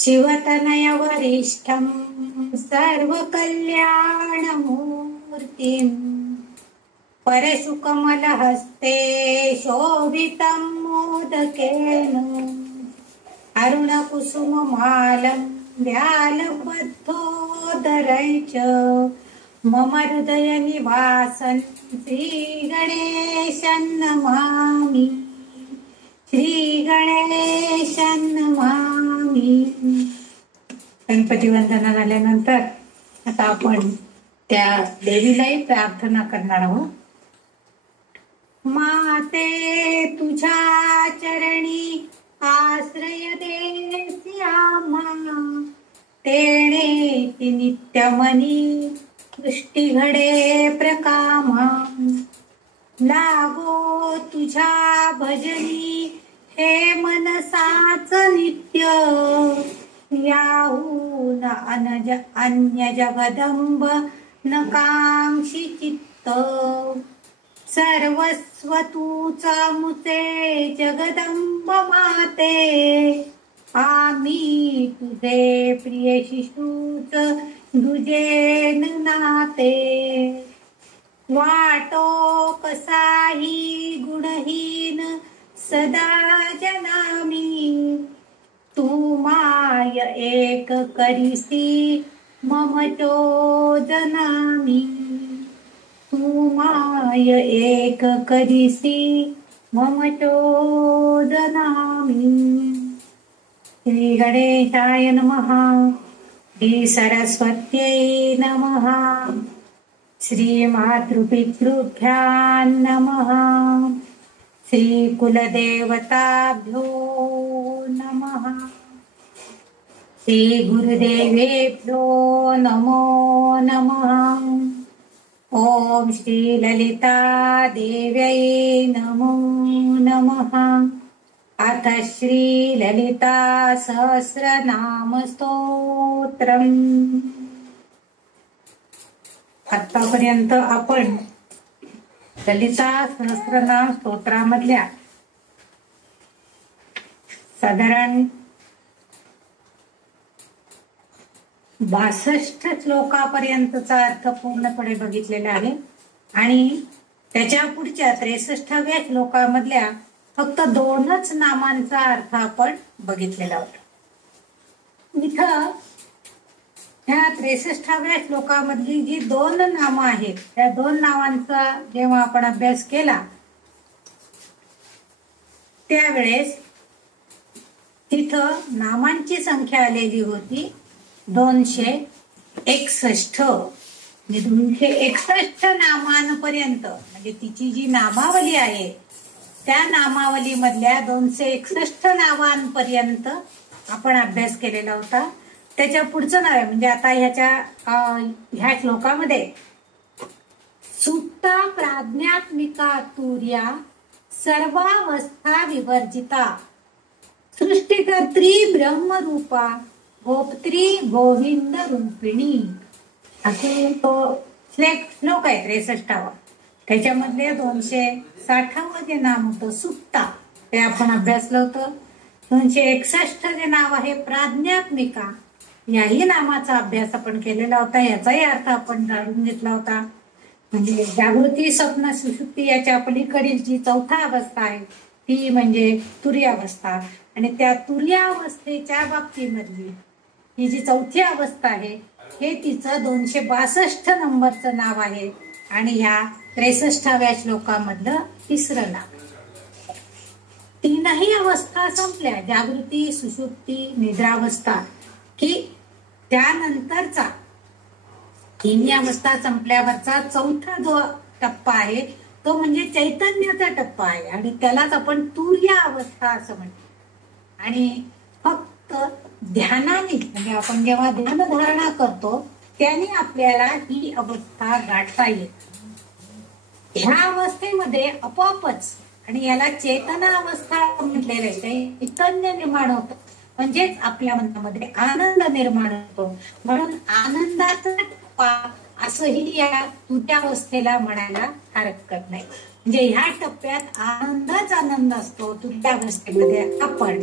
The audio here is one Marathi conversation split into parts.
शिवतनय वरिष्ठं सर्वकल्याणमूर्तिम् परशुकमलहस्ते शोभितं मोदकेन अरुणकुसुममालं व्यालबद्धोदरै च मम हृदयनिवासन् श्रीगणेशं नमामि श्रीगणेशं नमामि। गणपती वंदना झाल्यानंतर आता आपण त्या देवीलाही प्रार्थना करणार आहोत। माते तुझ्या चरणी आश्रय देसी आम्हा, तेणे ती नित्यमनी दृष्टी घडे प्रकामा। लागो तुझ्या भजनी हे मनसाच नित्य, याहून अन्य जगदंब नकांक्षी चित्त। सर्वस्व तूच मुचे जगदंब माते, आम्ही तुझे प्रिय शिशूच दुजेन नाते। वाटो कसाही गुणहीन सदा जनामी, तू माय एक करिसी मम चोदनामी। तू माय एक करिसी मम चोदनामी। श्री गणेशाय नमः। श्री सरस्वत्यै नमः। श्री मातृपितृभ्यां नमः। श्री कुलदेवताभ्यो नमः। श्री गुरुदेवेभ्यो नमो नमः। ओम श्री ललिता देव्यै नमो नमः। अथ श्री ललिता सहस्रनाम स्तोत्रम्। आतापर्यंत आपण ललिता सहस्रनाम स्तोत्रामधल्या साधारण 62 श्लोकापर्यंतचा अर्थ पूर्णपणे बघितलेला आहे आणि त्याच्या पुढच्या 63व्या श्लोकामधल्या फक्त 2च नामांचा अर्थ आपण बघितलेला होता। इथं ह्या 63व्या श्लोकामधली जी 2 नामं आहेत त्या 2 नावांचा जेव्हा आपण अभ्यास केला त्यावेळेस तिथं नामांची संख्या आलेली होती 261। 261 नामांपर्यंत म्हणजे तिची जी नामावली आहे त्या नामावली मधल्या 261 नावांपर्यंत आपण अभ्यास केलेला होता। त्याच्या पुढचं नाव आहे म्हणजे आता ह्या श्लोकामध्ये सुप्ता प्राज्ञात्मिका तुर्या सर्वावस्था विवर्जिता सृष्टिकर्त्री ब्रह्मरूपा गोप्त्री गोविंद रूपिणी असे तो श्लोक आहे 63वा। त्याच्यामधले 260वं जे नाम होतं सुप्ता ते आपण अभ्यासलं होतं। 261 जे नाव आहे प्राज्ञात्मिका याही नामाचा अभ्यास आपण केलेला होता। याचाही अर्थ आपण जाणून घेतला होता। म्हणजे जागृती स्वप्न सुषुप्ती याच्या पलीकडील जी 4था अवस्था आहे ती म्हणजे तुर्यावस्था आणि त्या तुर्यावस्थेच्या बाबतीमधली ही जी 4थी अवस्था आहे हे तिचं 262 नंबरचं नाव आहे आणि ह्या 63व्या श्लोकामधलं 3रं नाव। 3ही अवस्था संपल्या जागृती सुषुप्ती निद्रावस्था की त्यानंतरचा 3ही अवस्था संपल्यावरचा 4था जो टप्पा आहे तो म्हणजे चैतन्याचा टप्पा आहे आणि त्यालाच आपण तुर्य अवस्था असं म्हणतो। आणि फक्त ध्यानाने म्हणजे आपण जेव्हा ध्यान धारणा करतो त्याने आपल्याला ही अवस्था गाठता येते। ह्या अवस्थेमध्ये आपोआपच आणि याला चेतना अवस्था म्हटलेलं आहे चैतन्य निर्माण होतं म्हणजेच आपल्या मनामध्ये आनंद निर्माण होतो म्हणून आनंदाचा टप्पा असंही या तुर्यावस्थेला म्हणायला हरकत नाही। म्हणजे ह्या टप्प्यात आनंदच आनंद असतो। तुर्यावस्थेमध्ये आपण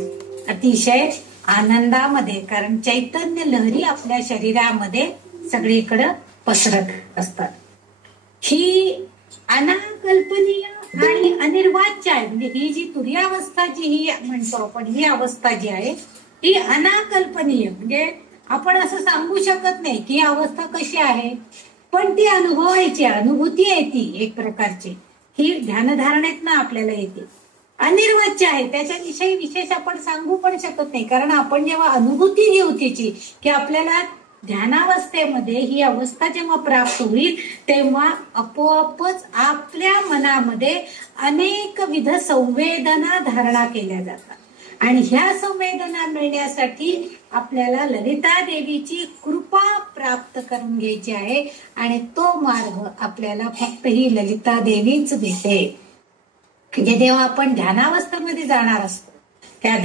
अतिशय आनंदामध्ये, कारण चैतन्य लहरी आपल्या शरीरामध्ये सगळीकडे पसरत असतात. ही अनाकल्पनीय आणि अनिर्वाच्य आहे. म्हणजे ही जी तुर्यावस्था जी ही म्हणतो आपण, ही अवस्था जी आहे ही अनाकल्पनीय, म्हणजे आपण असं सांगू शकत नाही की ही अवस्था कशी आहे, पण ती अनुभवायची, अनुभूती आहे ती एक प्रकारची, ही ध्यानधारणेतनं आपल्याला येते. अनिर्वाच्य आहे, त्याच्याविषयी विशेष आपण सांगू पण शकत नाही, कारण आपण जेव्हा अनुभूती घेऊ तिची, की आपल्याला ध्यानावस्थेमध्ये ही अवस्था जेव्हा प्राप्त होईल तेव्हा आपोआपच आपल्या मनामध्ये अनेकविध संवेदना धारणा केल्या जातात. आणि ह्या संवेदना मिळण्यासाठी आपल्याला ललिता देवीची कृपा प्राप्त करून घ्यायची आहे. आणि तो मार्ग आपल्याला फक्त ही ललिता देवीच देते. म्हणजे जेव्हा आपण ध्यानावस्थेमध्ये जाणार असतो, त्या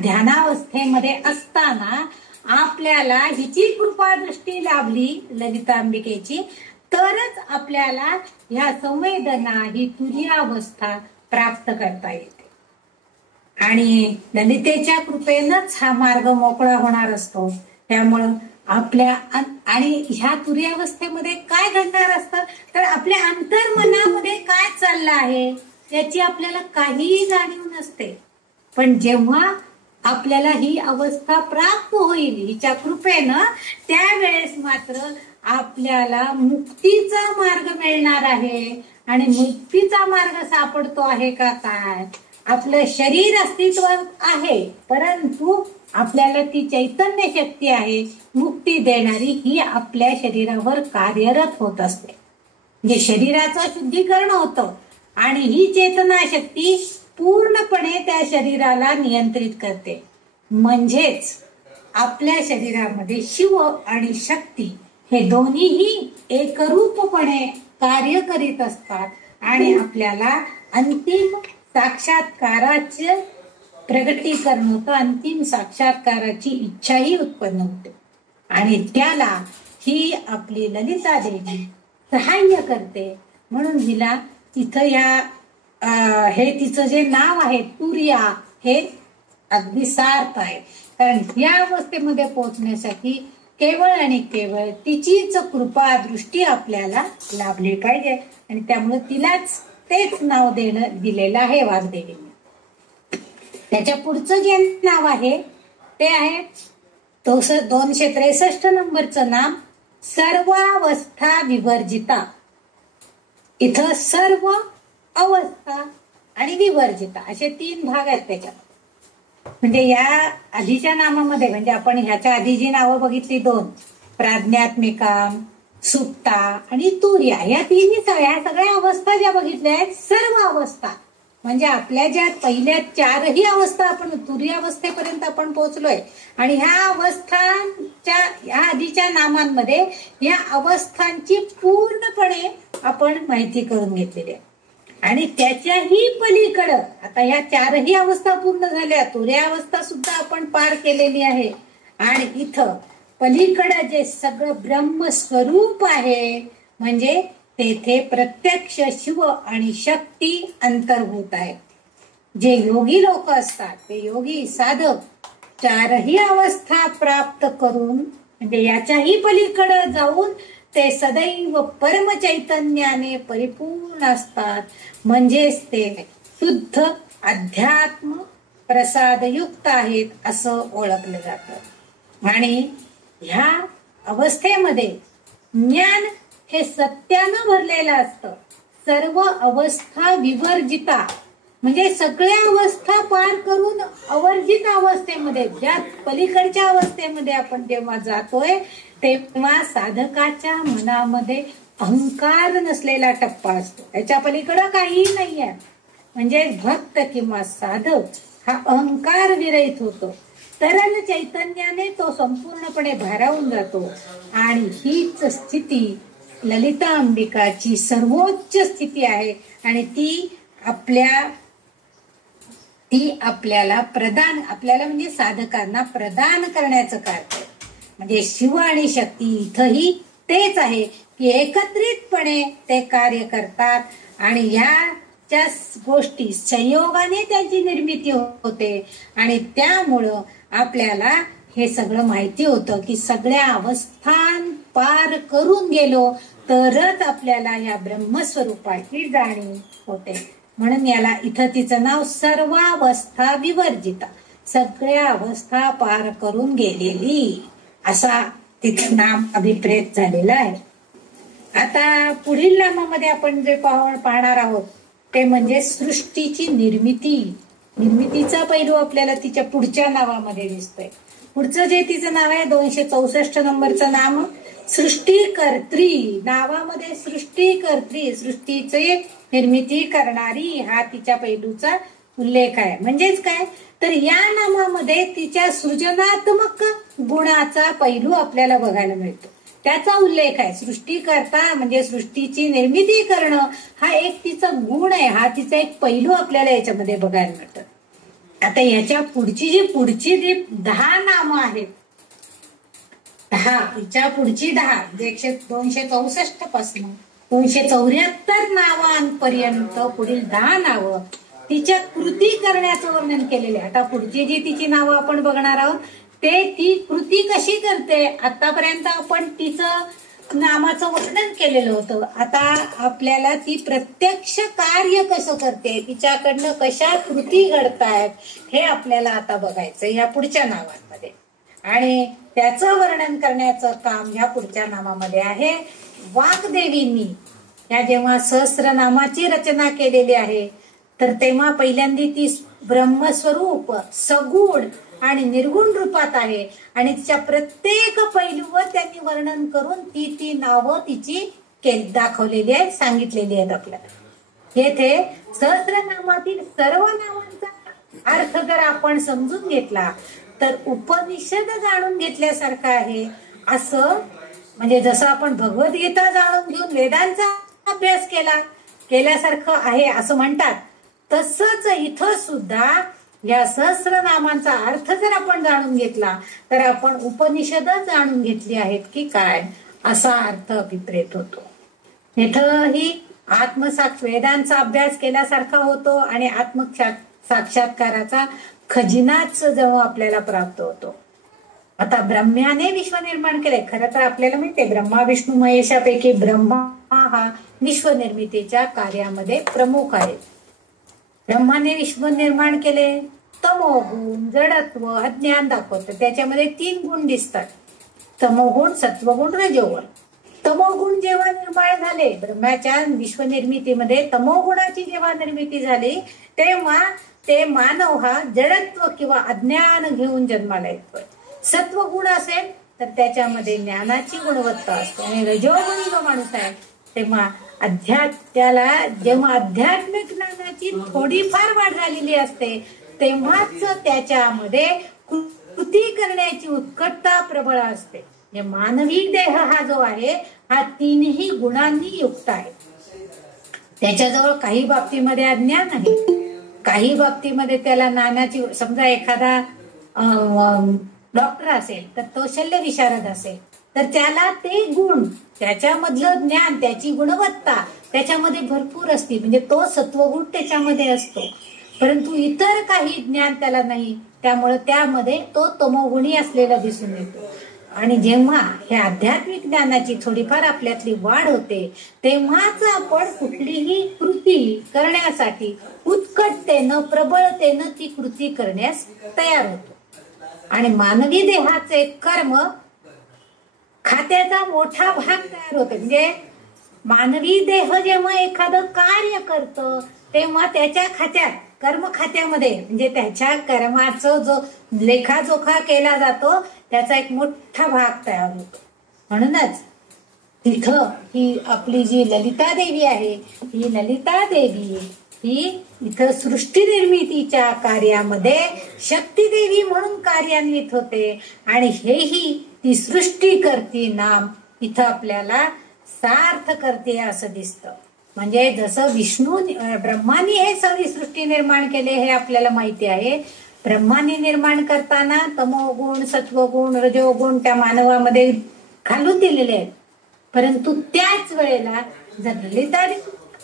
ध्यानावस्थेमध्ये असताना आपल्याला हिची कृपा दृष्टी लाभली ललितांबिकेची, तरच आपल्याला ह्या संवेदना, ही तुर्यावस्था प्राप्त करता येते. आणि ललितेच्या कृपेनच हा मार्ग मोकळा होणार असतो. त्यामुळं आपल्या आणि ह्या तुर्यावस्थेमध्ये काय घडणार असतं, तर आपल्या अंतर्मनामध्ये काय चाललं आहे याची आपल्याला काहीही जाणीव नसते. पण जेव्हा आपल्याला ही अवस्था प्राप्त होईल हिच्या कृपेनं, त्यावेळेस मात्र आपल्याला मुक्तीचा मार्ग मिळणार आहे. आणि मुक्तीचा मार्ग सापडतो आहे का काय, आपलं शरीर अस्तित्वात आहे, परंतु आपल्याला ती चैतन्य शक्ती आहे मुक्ती देणारी, ही आपल्या शरीरावर कार्यरत होत असते. म्हणजे शरीराचं शुद्धीकरण होतं आणि ही चेतना शक्ती पूर्णपणे त्या शरीराला नियंत्रित करते. म्हणजेच आपल्या शरीरामध्ये शिव आणि शक्ती हे दोन्हीही एकरूपपणे कार्य करीत असतात. आणि आपल्याला अंतिम साक्षात्काराचे प्रगटीकरण होतं, अंतिम साक्षात्काराची इच्छाही उत्पन्न होते. आणि त्याला ही आपली ललिता देवी सहाय्य करते. म्हणून हिला तिथं हे तिचं जे नाव आहे तुर्या, हे अगदी सार्थ आहे. कारण या अवस्थेमध्ये पोहोचण्यासाठी केवळ आणि केवळ तिचीच कृपा दृष्टी आपल्याला लाभली पाहिजे. आणि त्यामुळे तिलाच तेच नाव दिलेलं आहे वाग्देवीने. त्याच्या पुढचं जे नाव आहे ते आहे 263 नंबरचं नाम सर्वावस्था विवर्जिता. इथं सर्व अवस्था आणि विवर्जिता असे 3 भाग आहेत त्याच्यात. म्हणजे या आधीच्या नामामध्ये, म्हणजे आपण ह्याच्या आधी जी नावं बघितली 2, प्राज्ञात्मिका, सुप्ता आणि तुर्या, या तिन्ही सगळ्या अवस्था ज्या बघितल्या आहेत, सर्व अवस्था म्हणजे आपल्या ज्या पहिल्या 4ही अवस्था आपण तुर्यावस्थेपर्यंत आपण पोहोचलोय. आणि ह्या अवस्थांच्या या आधीच्या नामांमध्ये या अवस्थांची पूर्णपणे आपण माहिती करून घेतलेली आहे. आणि त्याच्याही पलीकडं आता ह्या 4ही अवस्था पूर्ण झाल्या, तुर्या अवस्था सुद्धा आपण पार केलेली आहे. आणि इथं पलीकडं जे सगळं ब्रह्मस्वरूप आहे, म्हणजे तेथे प्रत्यक्ष शिव आणि शक्ती अंतर्भूत आहे. जे योगी लोक असतात, ते योगी साधक 4ही अवस्था प्राप्त करून, म्हणजे याच्याही पलीकडे जाऊन ते सदैव परम चैतन्याने परिपूर्ण असतात. म्हणजेच ते शुद्ध अध्यात्म प्रसादयुक्त आहेत असं ओळखलं जातं. आणि ह्या अवस्थेमध्ये ज्ञान हे सत्यानं भरलेलं असतं. सर्व अवस्था विवर्जिता म्हणजे सगळ्या अवस्था पार करून अवर्जित अवस्थेमध्ये, ज्या पलीकडच्या अवस्थेमध्ये आपण जेव्हा जातोय तेव्हा साधकाच्या मनामध्ये अहंकार नसलेला टप्पा असतो. त्याच्या पलीकडं काहीही नाही आहे. म्हणजे भक्त किंवा साधक हा अहंकार विरहित होतो. तरल चैतन्याने तो संपूर्णपणे भारावून जातो. आणि हीच स्थिती ललिता अंबिकाची सर्वोच्च स्थिती आहे. आणि ती आपल्याला म्हणजे साधकांना प्रदान करण्याचं कार्य आहे. म्हणजे शिव आणि शक्ती इथंही तेच आहे की एकत्रितपणे ते कार्य करतात. आणि ह्या च्या गोष्टी संयोगाने त्यांची निर्मिती होते आणि त्यामुळं आपल्याला हे सगळं माहिती होतं की सगळ्या अवस्थां पार करून गेलो तरच आपल्याला या ब्रह्मस्वरूपाची जाणीव होते. म्हणून याला इथं तिचं नाव सर्वावस्था विवर्जिता, सगळ्या अवस्था पार करून गेलेली असा तिचं नाम अभिप्रेत झालेलं आहे. आता पुढील नामामध्ये आपण जे पाहणार आहोत ते म्हणजे सृष्टीची निर्मितीचा पैलू आपल्याला तिच्या पुढच्या नावामध्ये दिसतोय. पुढचं जे तिचं नाव आहे 264 नंबरचं नाम सृष्टीकर्त्री. नावामध्ये सृष्टीकर्त्री, सृष्टीचे निर्मिती करणारी हा तिच्या पैलूचा उल्लेख आहे. म्हणजेच काय तर या नामामध्ये तिच्या सृजनात्मक गुणाचा पैलू आपल्याला बघायला मिळतो, त्याचा उल्लेख आहे. सृष्टीकर्ता म्हणजे सृष्टीची निर्मिती करणं हा एक तिचा गुण आहे, हा तिचा एक पैलू आपल्याला याच्यामध्ये बघायला मिळतं. आता याच्या पुढची जी 10 नामं आहेत, 10 हिच्या पुढची 10 264 पासून 274 नावांपर्यंत पुढील 10 नावं तिच्या कृती करण्याचं वर्णन केलेलं आहे. आता पुढची जी तिची नावं आपण बघणार आहोत ते ती कृती कशी करते. आतापर्यंत आपण तिचं नामाचं वर्णन केलेलं होतं, आता आपल्याला ती प्रत्यक्ष कार्य कसं करते, तिच्याकडनं कशा कृती घडतायत हे आपल्याला आता बघायचं या पुढच्या नावांमध्ये. आणि त्याचं वर्णन करण्याचं काम ह्या पुढच्या नामामध्ये आहे. वाग्देवींनी या जेव्हा सहस्रनामाची रचना केलेली आहे तर तेव्हा पहिल्यांदा ती ब्रह्मस्वरूप सगुण आणि निर्गुण रूपात आहे आणि तिच्या प्रत्येक पैलूवर त्यांनी वर्णन करून ती नावं तिची दाखवलेली आहेत, सांगितलेली आहेत आपल्याला. येथे सहस्रनामातील सर्व नावांचा अर्थ जर आपण समजून घेतला तर उपनिषद जाणून घेतल्यासारखं आहे. असं म्हणजे जसं आपण भगवद्गीता जाणून घेऊन वेदांचा अभ्यास केल्यासारखं आहे असं म्हणतात, तसंच इथं सुद्धा या सहस्रनामांचा अर्थ जर आपण जाणून घेतला तर आपण उपनिषदच जाणून घेतली आहेत की काय असा अर्थ अभिप्रेत होतो. इथं ही वेदांचा अभ्यास केल्यासारखा होतो आणि साक्षात्काराचा खजिनाच जवळ आपल्याला प्राप्त होतो. आता ब्रह्म्याने विश्व निर्माण केले. खरं तर आपल्याला माहितीये ब्रह्मा विष्णू महेशापैकी ब्रह्मा हा विश्वनिर्मितीच्या कार्यामध्ये प्रमुख आहे. ब्रह्माने विश्व निर्माण केले. तमोगुण, जडत्व, अज्ञान दाखवतं. त्याच्यामध्ये 3 गुण दिसतात, तमोगुण, सत्वगुण, रजोगुण. तमोगुण जेव्हा निर्माण झाले ब्रह्माच्या विश्वनिर्मितीमध्ये, तमोगुणाची जेव्हा निर्मिती झाली तेव्हा ते मानव हा जडत्व किंवा अज्ञान घेऊन जन्माला येतोय. सत्वगुण असेल तर त्याच्यामध्ये ज्ञानाची गुणवत्ता असते आणि रजोगुणी जो माणूस आहे तेव्हा त्याला जेव्हा आध्यात्मिक ज्ञानाची थोडीफार वाढ झालेली असते तेव्हाच त्याच्यामध्ये कृती करण्याची उत्कटता प्रबळ असते. मानवी देह हा जो आहे हा 3ही गुणांनी युक्त आहे. त्याच्याजवळ काही बाबतीमध्ये अज्ञान आहे, काही बाबतीमध्ये त्याला ज्ञानाची, समजा एखादा डॉक्टर असेल तर तो शल्य विशारद असेल तर त्याला ते गुण, त्याच्यामधलं ज्ञान, त्याची गुणवत्ता त्याच्यामध्ये भरपूर असते, म्हणजे तो सत्वगुण त्याच्यामध्ये असतो. परंतु इतर काही ज्ञान त्याला नाही, त्यामुळे त्यामध्ये तो तमोगुणी असलेला दिसून येतो. आणि जेव्हा हे आध्यात्मिक ज्ञानाची थोडीफार आपल्यातली वाढ होते तेव्हाच आपण कुठलीही कृती करण्यासाठी उत्कटतेनं, प्रबळतेनं ती कृती करण्यास तयार होतो. आणि मानवी देहाचे कर्म खात्याचा मोठा भाग तयार होतो. म्हणजे मानवी देह जेव्हा एखादं कार्य करतं तेव्हा त्याच्या खात्यात, कर्म खात्यामध्ये, म्हणजे त्याच्या कर्माचं जो लेखाजोखा केला जातो त्याचा एक मोठा भाग तयार होतो. म्हणूनच तिथं ही आपली जी ललिता देवी आहे, ही ललिता देवी ही इथं सृष्टी निर्मितीच्या कार्यामध्ये शक्ती देवी म्हणून कार्यान्वित होते आणि हेही ती सृष्टी करती नाम इथं आपल्याला सार्थ करते असं दिसतं. म्हणजे जसं ब्रह्मानी हे सगळी सृष्टी निर्माण केले हे आपल्याला माहिती आहे. ब्रह्मानी निर्माण करताना तमोगुण, सत्वगुण, रजोगुण त्या मानवामध्ये घालून दिलेले आहेत. परंतु त्याच वेळेला जर ललिता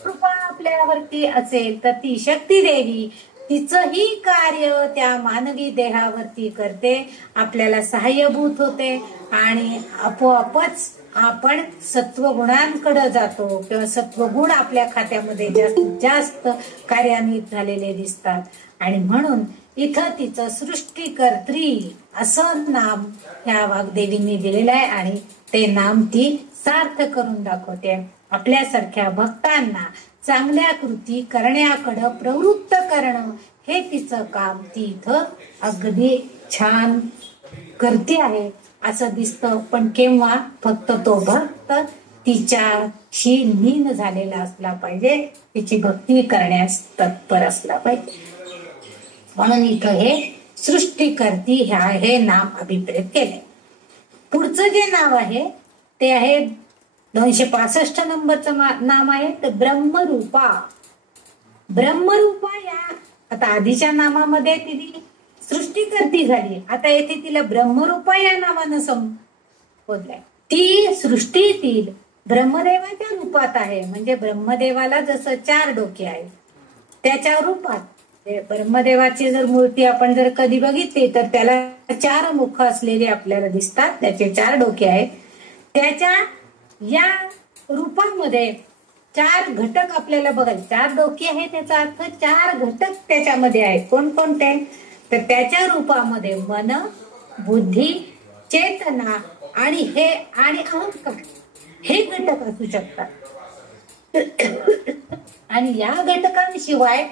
कृपा आपल्यावरती असेल तर ती शक्ती देवी तिचंही कार्य त्या मानवी देहावरती करते, आपल्याला सहाय्यभूत होते आणि आपोआपच आपण सत्वगुणांकडे जातो किंवा सत्वगुण आपल्या खात्यामध्ये जास्तीत जास्त कार्यान्वित झालेले दिसतात. आणि म्हणून इथं तिचं सृष्टीकर्त्री असं नाम ह्या वाग्देवींनी दिलेलं आहे आणि ते नाम ती सार्थ करून दाखवते. आपल्यासारख्या भक्तांना चांगल्या कृती करण्याकडं प्रवृत्त करणं हे तिचं काम ती इथं अगदी छान करते आहे असं दिसतं. पण केव्हा? फक्त तो भक्त तिच्याशी लीन झालेला असला पाहिजे, तिची भक्ती करण्यास तत्पर असला पाहिजे. म्हणून इथं हे सृष्टीकर्ती हे नाम अभिप्रेत केले. पुढचं जे नाव आहे ते आहे 265 नंबरचं नाम आहे तर ब्रह्मरूपा. ब्रह्मरूपा या आता आधीच्या नामामध्ये तिने सृष्टीकर्ती झाली, आता येथे तिला ब्रह्मरूपा या नावानं संबोधलंय. ती सृष्टीतील ब्रह्मदेवाच्या रूपात आहे. म्हणजे ब्रह्मदेवाला जसं 4 डोके आहेत त्याच्या रूपात ब्रह्मदेवाची जर मूर्ती आपण जर कधी बघितली तर त्याला 4 मुख असलेले आपल्याला दिसतात, त्याचे 4 डोके आहेत. त्याच्या या रूपामध्ये 4 घटक आपल्याला बघायचे. 4 डोके आहेत त्याचा अर्थ 4 घटक त्याच्यामध्ये आहेत. कोणकोणते? तर त्याच्या रूपामध्ये मन, बुद्धी, चेतना आणि अहंकार हे घटक असू शकतात. आणि या घटकांशिवाय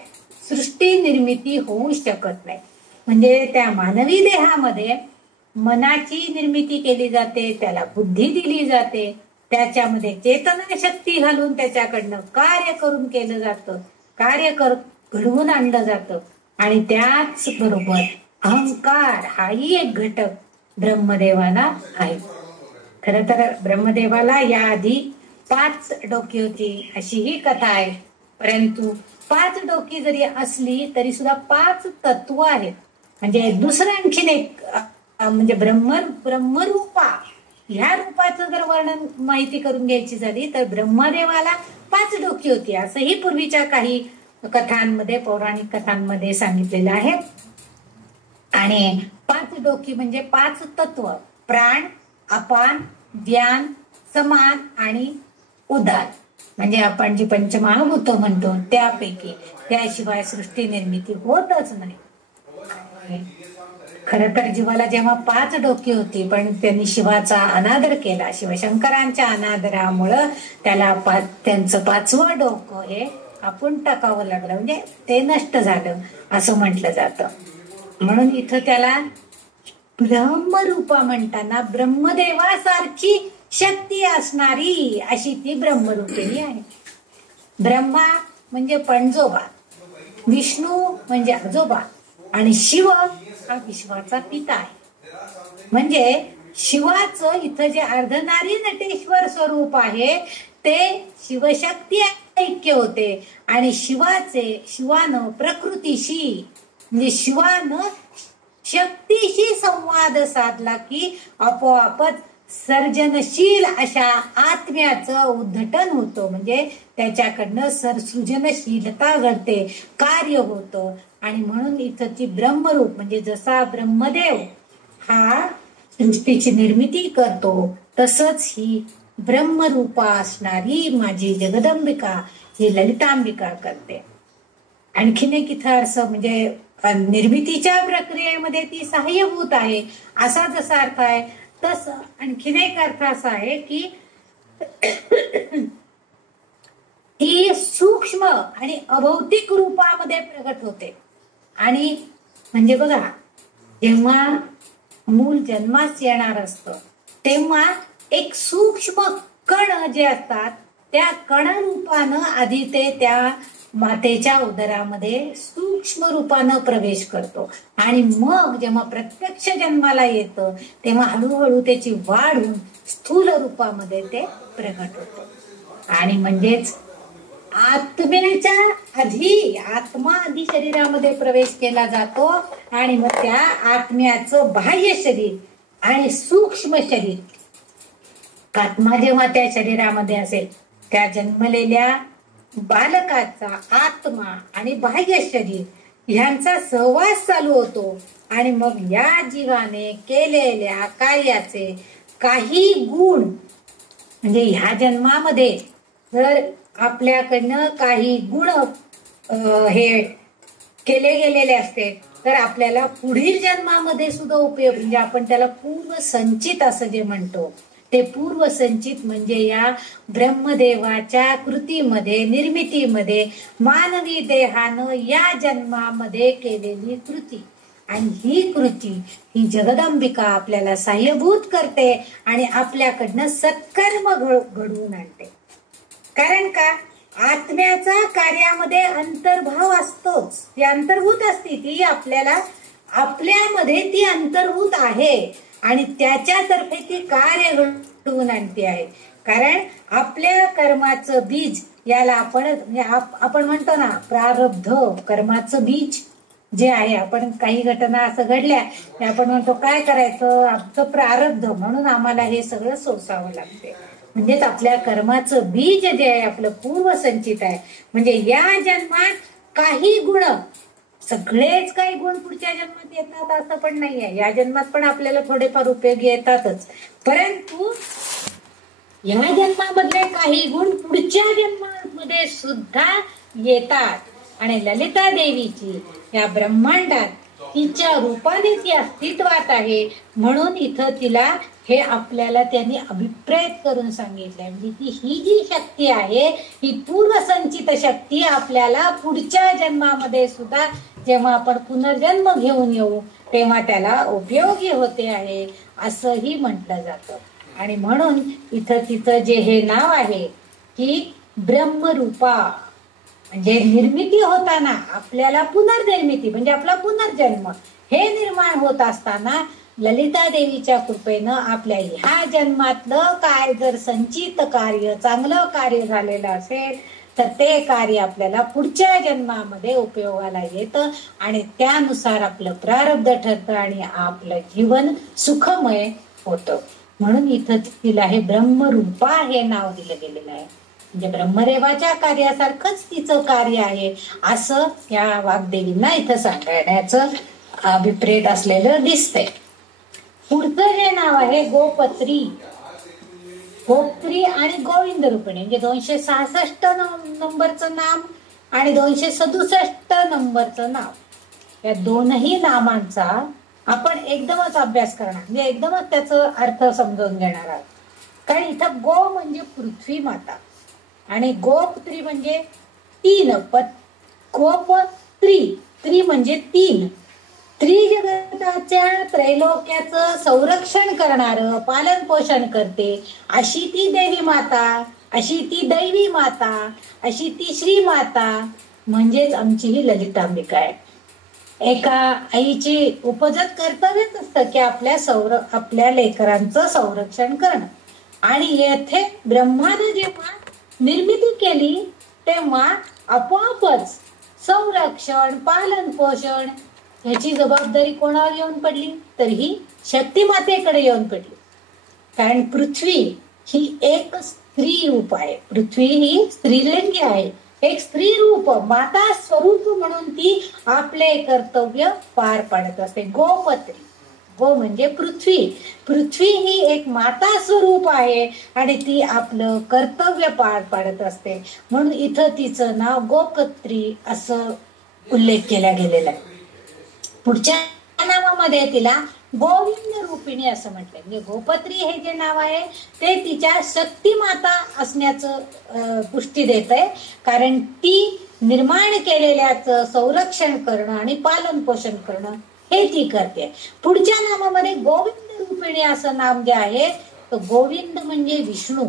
सृष्टी निर्मिती होऊ शकत नाही. म्हणजे त्या मानवी देहामध्ये मनाची निर्मिती केली जाते, त्याला बुद्धी दिली जाते, त्याच्यामध्ये चेतना शक्ती घालून त्याच्याकडनं कार्य करून केलं जातं, घडवून आणलं जातं. आणि त्याच बरोबर अहंकार हाही एक घटक ब्रह्मदेवाला आहे. खर तर ब्रह्मदेवाला याआधी 5 डोकी होती अशी ही कथा आहे. परंतु 5 डोकी जरी असली तरी सुद्धा 5 तत्व आहेत. म्हणजे दुसरं आणखीन एक म्हणजे ब्रह्मरूपा ह्या रूपाचं जर वर्णन माहिती करून घ्यायची झाली तर ब्रह्मदेवाला 5 डोकी होती असंही पूर्वीच्या काही कथांमध्ये, पौराणिक कथांमध्ये सांगितलेलं आहे. आणि 5 डोकी म्हणजे 5 तत्व: प्राण, अपान, व्यान, समान आणि उदान. म्हणजे आपण जी पंचमहाभूत म्हणतो त्यापैकी, त्याशिवाय सृष्टी निर्मिती होतच नाही. खर तर जीवाला जेव्हा 5 डोकी होती पण त्यांनी शिवाचा अनादर केला, शिवशंकरांच्या अनादरामुळं त्याला त्यांचं 5वं डोकं हे आपण टाकावं लागलं, म्हणजे ते नष्ट झालं असं म्हटलं जातं. म्हणून इथं त्याला ब्रह्मरूपा म्हणताना ब्रह्मदेवासारखी शक्ती असणारी अशी ती ब्रह्मरूपिणी आहे. ब्रह्मा म्हणजे पणजोबा, विष्णू म्हणजे आजोबा आणि शिव हा विश्वाचा पिता आहे. म्हणजे शिवाचं इथं जे अर्धनारी नटेश्वर स्वरूप आहे ते शिवशक्ती ऐक्य होते. आणि शिवानं प्रकृतीशी म्हणजे शिवानं शक्तीशी संवाद साधला की आपोआपच सर्जनशील अशा आत्म्याचं उद्घटन होतं. म्हणजे त्याच्याकडनं सृजनशीलता घडते, कार्य होतं. आणि म्हणून इथं ती ब्रह्मरूप म्हणजे जसा ब्रह्मदेव हा सृष्टीची निर्मिती करतो तसंच ही ब्रह्मरूपा असणारी माझी जगदंबिका ही ललितांबिका करते. आणखीन एक इथं असं म्हणजे निर्मितीच्या प्रक्रियेमध्ये ती सहाय्यभूत आहे असा जसा अर्थ आहे, तस आणखीन एक अर्थ असा आहे की ती सूक्ष्म आणि अभौतिक रूपामध्ये प्रगट होते. आणि म्हणजे बघा, जेव्हा मूल जन्मास येणार असतं तेव्हा एक सूक्ष्म कण जे असतात त्या कण रूपानं आधी ते त्या मातेच्या उदरामध्ये सूक्ष्म रूपानं प्रवेश करतो आणि मग जेव्हा प्रत्यक्ष जन्माला येतं तेव्हा हळूहळू त्याची वाढ होऊन स्थूल रूपामध्ये ते प्रगट होतं. आणि म्हणजेच आत्म्याच्या आत्मा आधी शरीरामध्ये प्रवेश केला जातो आणि मग त्या आत्म्याचं बाह्य शरीर आणि सूक्ष्म शरीर, आत्मा जेव्हा त्या शरीरामध्ये असेल त्या जन्मलेल्या बालकाचा आत्मा आणि बाह्य शरीर ह्यांचा सहवास चालू होतो आणि मग या जीवाने केलेल्या कार्याचे काही गुण म्हणजे ह्या जन्मामध्ये जर आपल्याकडनं काही गुण हे केले गेलेले असते तर आपल्याला पुढील जन्मामध्ये सुद्धा उपयोग म्हणजे आपण त्याला पूर्व संचित असं जे म्हणतो ते पूर्व संचित म्हणजे या ब्रह्मदेवाच्या कृतीमध्ये निर्मितीमध्ये मानवी देहानं या जन्मामध्ये केलेली कृती आणि ही कृती ही जगदंबिका आपल्याला सहाय्यभूत करते आणि आपल्याकडनं सत्कर्म घडवून आणते. कारण का आत्म्याचा कार्यामध्ये अंतर्भाव असतोच, ती अंतर्भूत असते, ती आपल्यामध्ये ती अंतर्भूत आहे आणि त्याच्यातर्फे ती कार्य घडवून आणते आहे. कारण आपल्या कर्माचं बीज याला आपण म्हणतो ना प्रारब्ध कर्माचं बीज जे आहे. आपण काही घटना असं घडल्या की आपण म्हणतो काय करायचं आमचं प्रारब्ध म्हणून आम्हाला हे सगळं सोसावं लागते. म्हणजेच आपल्या कर्माचं बीज जे आहे आपलं पूर्व संचित आहे. म्हणजे या जन्मात काही गुण सगळेच काही गुण पुढच्या जन्मात येतात असं पण नाहीये. या जन्मात पण आपल्याला थोडेफार उपयोगी येतातच, परंतु या जन्मामधले काही गुण पुढच्या जन्मामध्ये सुद्धा येतात. आणि ललिता देवीची या ब्रह्मांडात तिच्या रूपाने ती अस्तित्वात आहे म्हणून इथं तिला हे आपल्याला त्यांनी अभिप्रेत करून सांगितलंय. म्हणजे ही जी शक्ती आहे ही पूर्वसंचित शक्ती आपल्याला पुढच्या जन्मामध्ये सुद्धा जेव्हा आपण पुनर्जन्म घेऊन येऊ तेव्हा त्याला उपयोगी होते आहे असंही म्हटलं जातं. आणि म्हणून इथं तिचं जे हे नाव आहे की ब्रह्मरूपा म्हणजे निर्मिती होताना आपल्याला पुनर्निर्मिती म्हणजे आपला पुनर्जन्म हे निर्माण होत असताना ललिता देवीच्या कृपेनं आपल्या ह्या जन्मातलं काय जर संचित कार्य चांगलं कार्य झालेलं असेल तर ते कार्य आपल्याला पुढच्या जन्मामध्ये उपयोगाला येतं आणि त्यानुसार आपलं प्रारब्ध ठरतं आणि आपलं जीवन सुखमय होतं. म्हणून इथं तिला हे ब्रह्मरूपा हे नाव दिलं गेलेलं आहे. म्हणजे ब्रह्मदेवाच्या कार्यासारखंच तिचं कार्य आहे असं या वाग्देवींना इथं सांगण्याचं अभिप्रेत असलेलं दिसतंय. पुढचं जे नाव आहे गोपत्री. गोपत्री आणि गोविंद रूपिणी म्हणजे 266 नंबरचं नाम आणि 267 नंबरचं नाव या दोनही नामांचा आपण एकदमच अभ्यास करणार म्हणजे एकदमच त्याचा अर्थ समजून घेणार आहोत. कारण इथं गो म्हणजे पृथ्वी माता आणि गोपत्री म्हणजे तीन गोपत्री त्री म्हणजे तीन त्रिजगताच्या त्रैलोक्याचं संरक्षण करणारं पालन पोषण करते अशी ती देवी माता, अशी ती दैवी माता, अशी ती श्री माता म्हणजेच आमची ही ललितांबिका आहे. एका आईची उपजत कर्तव्यच असतं की आपल्या लेकरांचं संरक्षण करणं. आणि येथे ब्रह्माने जेव्हा निर्मिती केली तेव्हा आपोआपच संरक्षण पालन पोषण ह्याची जबाबदारी कोणावर येऊन पडली तर ही शक्ती मातेकडे येऊन पडली. कारण पृथ्वी ही एक स्त्री रूप आहे. पृथ्वी ही स्त्रीलिंगी आहे, एक स्त्री रूप माता स्वरूप म्हणून ती आपले कर्तव्य पार पाडत असते. गोपत्री गो म्हणजे पृथ्वी. पृथ्वी ही एक माता स्वरूप आहे आणि ती आपलं कर्तव्य पार पाडत असते म्हणून इथं तिचं नाव गोपत्री असं उल्लेख केला गेलेला आहे. पुढच्या नावामध्ये तिला गोविंद रूपिणी असं म्हटलंय. म्हणजे गोपत्री हे जे नाव आहे ते तिच्या शक्ती माता असण्याचं पुष्टी देत आहे. कारण ती निर्माण केलेल्याचं संरक्षण करणं आणि पालन पोषण करणं हे ती करते. पुढच्या नावामध्ये गोविंद रूपिणी असं नाम जे आहे तर गोविंद म्हणजे विष्णू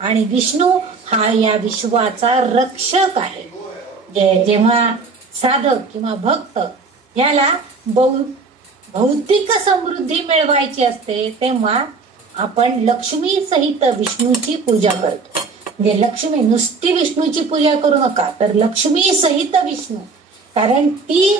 आणि विष्णू हा या विश्वाचा रक्षक आहे. जेव्हा साधक किंवा भक्त याला भौतिक समृद्धी मिळवायची असते तेव्हा आपण लक्ष्मी सहित विष्णूची पूजा करतो. म्हणजे लक्ष्मी नुसती विष्णूची पूजा करू नका तर लक्ष्मी सहित विष्णू, कारण ती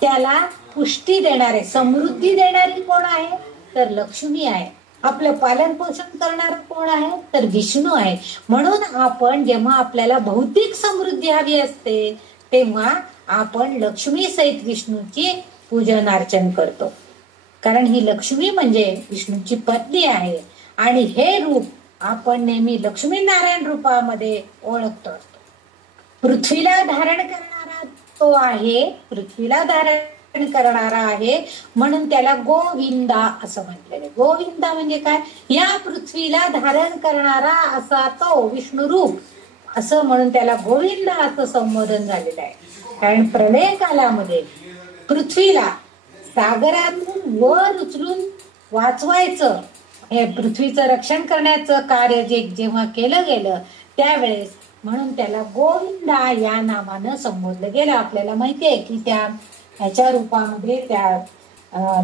त्याला पुष्टी देणारे समृद्धी देणारी कोण आहे तर लक्ष्मी आहे. आपलं पालन पोषण करणारा कोण आहे तर विष्णू आहे. म्हणून आपण जेव्हा आपल्याला भौतिक समृद्धी हवी असते तेव्हा आपण लक्ष्मी सहित विष्णूची पूजन अर्चन करतो. कारण ही लक्ष्मी म्हणजे विष्णूची पत्नी आहे आणि हे रूप आपण नेहमी लक्ष्मी नारायण रूपामध्ये ओळखतो असतो. पृथ्वीला धारण करणारा तो आहे, पृथ्वीला धारण करणारा आहे म्हणून त्याला गोविंदा असं म्हटलेलं. गोविंदा म्हणजे काय, या पृथ्वीला धारण करणारा असा तो विष्णू रूप असं म्हणून त्याला गोविंदा असं संबोधन झालेलं आहे. कारण प्रलय कालामध्ये पृथ्वीला सागरातून वर उचलून वाचवायचं, हे पृथ्वीचं रक्षण करण्याचं कार्य जेव्हा केलं गेलं त्यावेळेस म्हणून त्याला गोविंदा या नावानं संबोधलं गेलं. आपल्याला माहिती आहे की त्या ह्याच्या रूपामध्ये त्या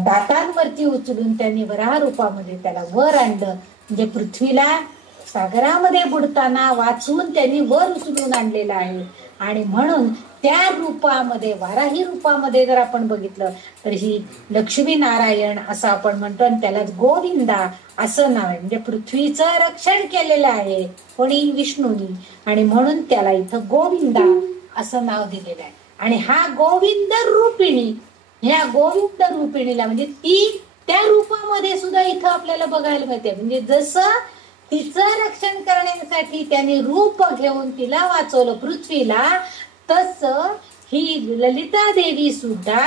दातांवरती उचलून त्यांनी वराह रूपामध्ये त्याला वर आणलं. म्हणजे पृथ्वीला सागरामध्ये बुडताना वाचवून त्यांनी वर उचलून आणलेलं आहे. आणि म्हणून त्या रूपामध्ये वाराही रूपामध्ये जर आपण बघितलं तर ही लक्ष्मी नारायण असं आपण म्हणतो आणि त्याला गोविंदा असं नाव आहे. म्हणजे पृथ्वीचं रक्षण केलेलं आहे कोणी, विष्णूनी, आणि म्हणून त्याला इथं गोविंदा असं नाव दिलेलं आहे. आणि हा गोविंद रूपिणी, ह्या गोविंद रूपिणीला म्हणजे ती त्या रूपामध्ये सुद्धा इथं आपल्याला बघायला मिळते. म्हणजे जसं तिचं रक्षण करण्यासाठी त्यांनी रूप घेऊन तिला वाचवलं पृथ्वीला, तस ही ललिता देवी सुद्धा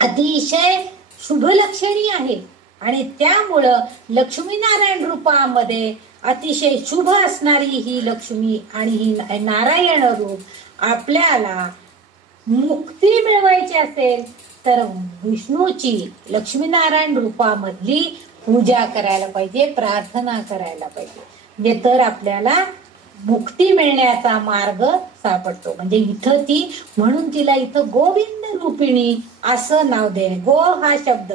अतिशय शुभलक्षणी आहे. आणि त्यामुळं लक्ष्मीनारायण रूपामध्ये अतिशय शुभ असणारी ही लक्ष्मी आणि ही नारायण रूप आपल्याला मुक्ती मिळवायची असेल तर विष्णूची लक्ष्मीनारायण रूपामधली पूजा करायला पाहिजे, प्रार्थना करायला पाहिजे. म्हणजे तर आपल्याला मुक्ती मिळण्याचा मार्ग सापडतो. म्हणजे इथं ती म्हणून तिला इथं गोविंद रूपिणी असं नाव दे. गो हा शब्द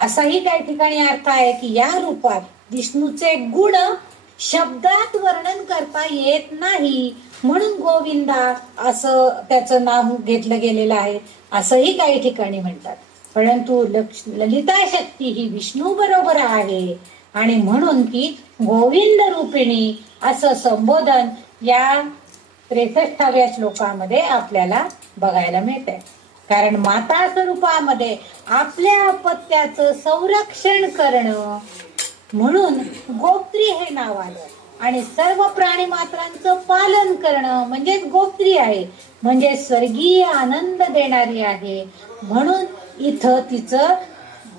असाही काही ठिकाणी अर्थ आहे की या रूपात विष्णूचे गुण शब्दात वर्णन करता येत नाही म्हणून गोविंदा असं त्याचं नाव घेतलं गेलेलं आहे असंही काही ठिकाणी म्हणतात. परंतु ललिता शक्ती ही विष्णू बरोबर आहे आणि म्हणून ती गोविंद रूपिणी असं संबोधन या 63व्या श्लोकामध्ये आपल्याला बघायला मिळते. कारण माता स्वरूपामध्ये आपल्या अपत्याचं संरक्षण करणं म्हणून गोप्त्री हे नाव आलं आणि सर्व प्राणी मात्रांचं पालन करणं म्हणजेच गोप्त्री आहे. म्हणजे स्वर्गीय आनंद देणारी आहे म्हणून इथं तिचं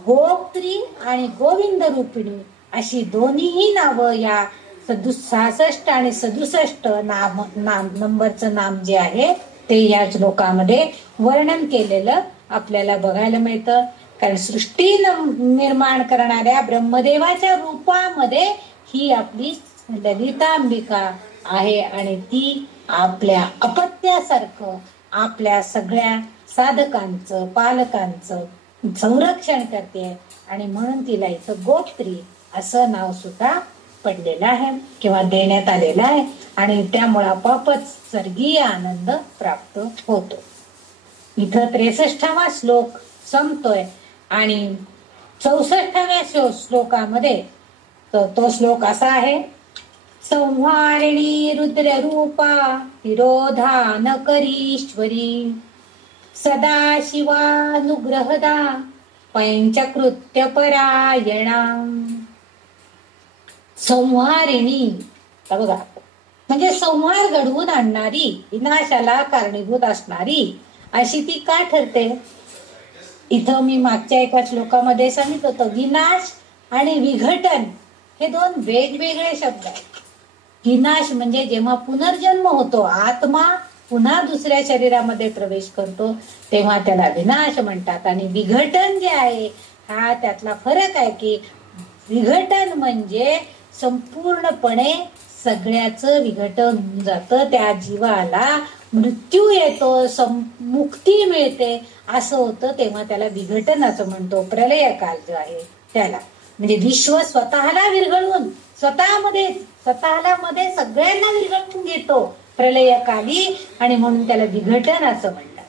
गोप्त्री आणि गोविंद रूपिणी अशी दोन्हीही नावं या 66 आणि 67 नंबरचं नाम जे आहे ते या श्लोकामध्ये वर्णन केलेलं आपल्याला बघायला मिळतं. कारण सृष्टी निर्माण करणाऱ्या ब्रह्मदेवाच्या रूपामध्ये ही आपली ललितांबिका आहे आणि ती आपल्या अपत्यासारखं आपल्या सगळ्या साधकांचं पालकांचं संरक्षण करते आणि म्हणून तिला इथं गोप्त्री असं नाव सुद्धा पडलेलं आहे किंवा देण्यात आलेलं आहे आणि त्यामुळे आपापच स्वर्गीय आनंद प्राप्त होतो. इथं 63वा श्लोक संपतोय आणि 64व्या श्लोकामध्ये तो श्लोक असा आहे. संहारिणी रुद्र रूपा तिरोधान करीश्वरी सदा शिवानुग्रहदा पंचकृत्य परायणा. संहारिणी बघा म्हणजे संहार घडवून आणणारी, विनाशाला कारणीभूत असणारी अशी ती का ठरते. इथं मी मागच्या एका श्लोकामध्ये सांगितलं होतं विनाश आणि विघटन हे दोन वेगवेगळे शब्द आहेत. विनाश म्हणजे जेव्हा पुनर्जन्म होतो, आत्मा पुन्हा दुसऱ्या शरीरामध्ये प्रवेश करतो तेव्हा त्याला विनाश म्हणतात. आणि विघटन जे आहे हा त्यातला फरक आहे की विघटन म्हणजे संपूर्णपणे सगळ्याचं विघटन होऊन जातं, त्या जीवाला मृत्यू येतो, मुक्ती मिळते असं होतं तेव्हा त्याला विघटन असं म्हणतो. प्रलय काल जो आहे त्याला म्हणजे विश्व स्वतःला विरघळून स्वतःला मध्ये सगळ्यांना विरघळून घेतो प्रलयकाली आणि म्हणून त्याला विघटन असं म्हणतात.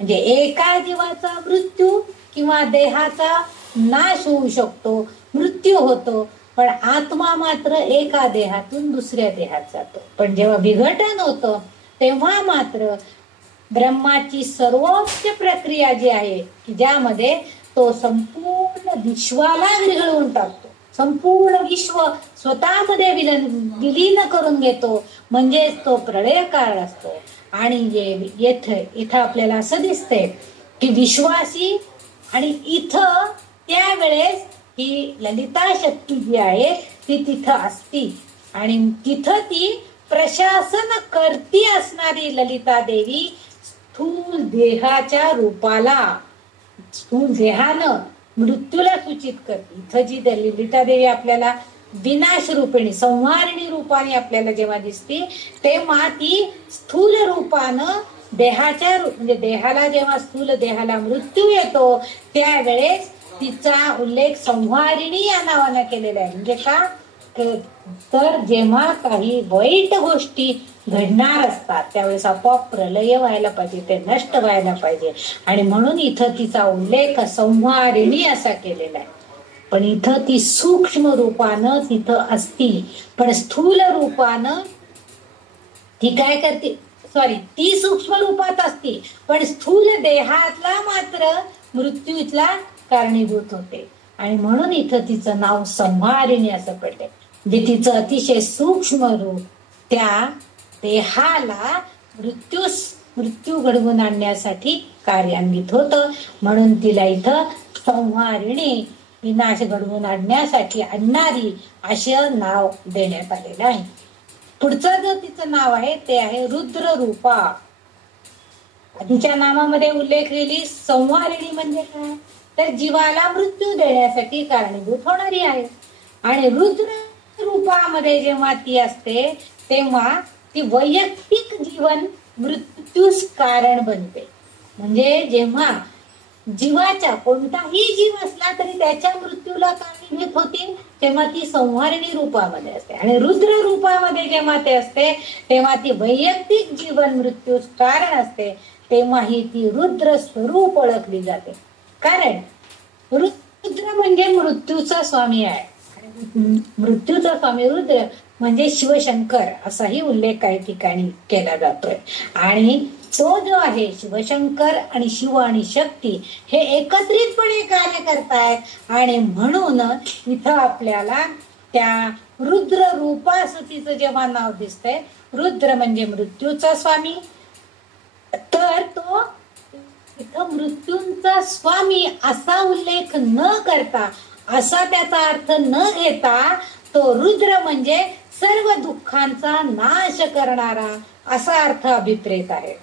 म्हणजे एका जीवाचा मृत्यू किंवा देहाचा नाश होऊ शकतो मृत्यू होतो, पण आत्मा मात्र एका देहातून दुसऱ्या देहात जातो. पण जेव्हा विघटन होतं तेव्हा मात्र ब्रह्माची सर्वोच्च प्रक्रिया जी आहे की ज्यामध्ये तो संपूर्ण विश्वाला विरघळवून टाकतो, संपूर्ण विश्व स्वतःमध्ये विलीन करून घेतो, म्हणजेच तो प्रलय काळ असतो. आणि इथं आपल्याला असं दिसतंय की विश्वासी आणि इथं त्यावेळेस ही ललिता शक्ती जी आहे ती तिथं असती आणि तिथं ती प्रशासन करती असणारी ललिता देवी स्थूल देहाच्या रूपाला, स्थूल देहानं मृत्यूला सूचित करते. इथं जी ललिता देवी आपल्याला विनाश रूपिणी संहारिणी रूपाने आपल्याला जेव्हा दिसते तेव्हा ती स्थूल रूपानं देहाच्या म्हणजे देहाला जेव्हा स्थूल देहाला मृत्यू येतो त्यावेळेस तिचा उल्लेख संहारिणी या नावानं केलेला आहे. म्हणजे का तर जेव्हा काही वाईट गोष्टी घडणार असतात त्यावेळेस आपोआप प्रलय व्हायला पाहिजे, ते नष्ट व्हायला पाहिजे आणि म्हणून इथं तिचा उल्लेख संहारिणी असा केलेला आहे. पण इथं ती सूक्ष्म रूपानं तिथं असती, पण स्थूल रूपानं ती काय करते, ती सूक्ष्म रूपात असती पण स्थूल देहातला मात्र मृत्यू इथला कारणीभूत होते आणि म्हणून इथं तिचं नाव संहारिणी असं पडलंय. म्हणजे तिचं अतिशय सूक्ष्म रूप त्या देहाला मृत्यू घडवून आणण्यासाठी कार्यान्वित होतं, म्हणून तिला इथं संहारिणी विनाश घडवून आणण्यासाठी आणणारी असं नाव देण्यात आलेलं आहे. पुढचं जो तिचं नाव आहे ते आहे रुद्र रूपा. तिच्या नामामध्ये उल्लेखलेली संहारिणी म्हणजे काय तर जीवाला मृत्यू देण्यासाठी कारणीभूत होणारी आहे. आणि रुद्र रूपामध्ये जेव्हा ती असते तेव्हा ती वैयक्तिक जीवन मृत्यूस कारण बनते. म्हणजे जेव्हा जीवाच्या कोणताही जीव असला तरी त्याच्या मृत्यूला कारणीभूत होती तेव्हा ती संहारिणी रूपामध्ये असते. आणि रुद्र रूपामध्ये जेव्हा ते असते तेव्हा ती वैयक्तिक जीवन मृत्यूस कारण असते, तेव्हा ही ती रुद्र स्वरूप ओळखली जाते. कारण रुद्र म्हणजे मृत्यूचा स्वामी आहे. मृत्यूचा स्वामी रुद्र म्हणजे शिवशंकर असाही उल्लेख काही ठिकाणी केला जातोय. आणि तो जो आहे शिवशंकर आणि शिव आणि शक्ती हे एकत्रितपणे कार्य करतायत आणि म्हणून इथं आपल्याला त्या रुद्र रूपासतीचं जेव्हा नाव दिसतंय, रुद्र म्हणजे मृत्यूचा स्वामी, तर तो इथं मृत्यूंचा स्वामी असा उल्लेख न करता, असा त्याचा अर्थ न घेता तो रुद्र म्हणजे सर्व दुःखांचा नाश करणारा असा अर्थ अभिप्रेत आहे.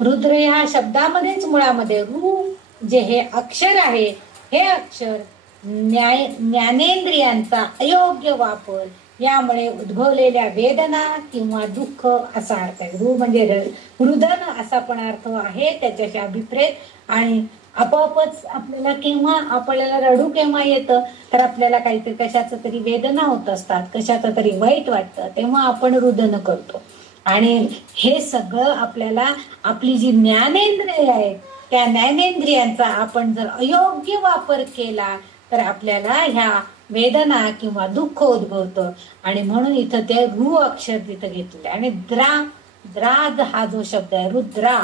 रुद्र ह्या शब्दामध्येच मुळामध्ये रु जे हे अक्षर आहे हे अक्षर ज्ञानेंद्रियांचा अयोग्य वापर यामुळे उद्भवलेल्या वेदना किंवा दुःख असा अर्थ आहे. रु म्हणजे रुदन असा पण अर्थ आहे त्याच्याशी अभिप्रेत. आणि आपोआपच आपल्याला केव्हा आपल्याला रडू केव्हा येतं तर आपल्याला काहीतरी कशाचं तरी वेदना होत असतात, कशाचं तरी वाईट वाटतं तेव्हा आपण रुदन करतो. आणि हे सगळं आपल्याला आपली जी ज्ञानेंद्रिय आहे त्या ज्ञानेंद्रियांचा आपण जर अयोग्य वापर केला तर आपल्याला ह्या वेदना किंवा दुःख उद्भवतं. आणि म्हणून इथं ते रु अक्षर तिथं घेतलेलं आहे. आणि द्राद हा जो शब्द आहे रुद्रा,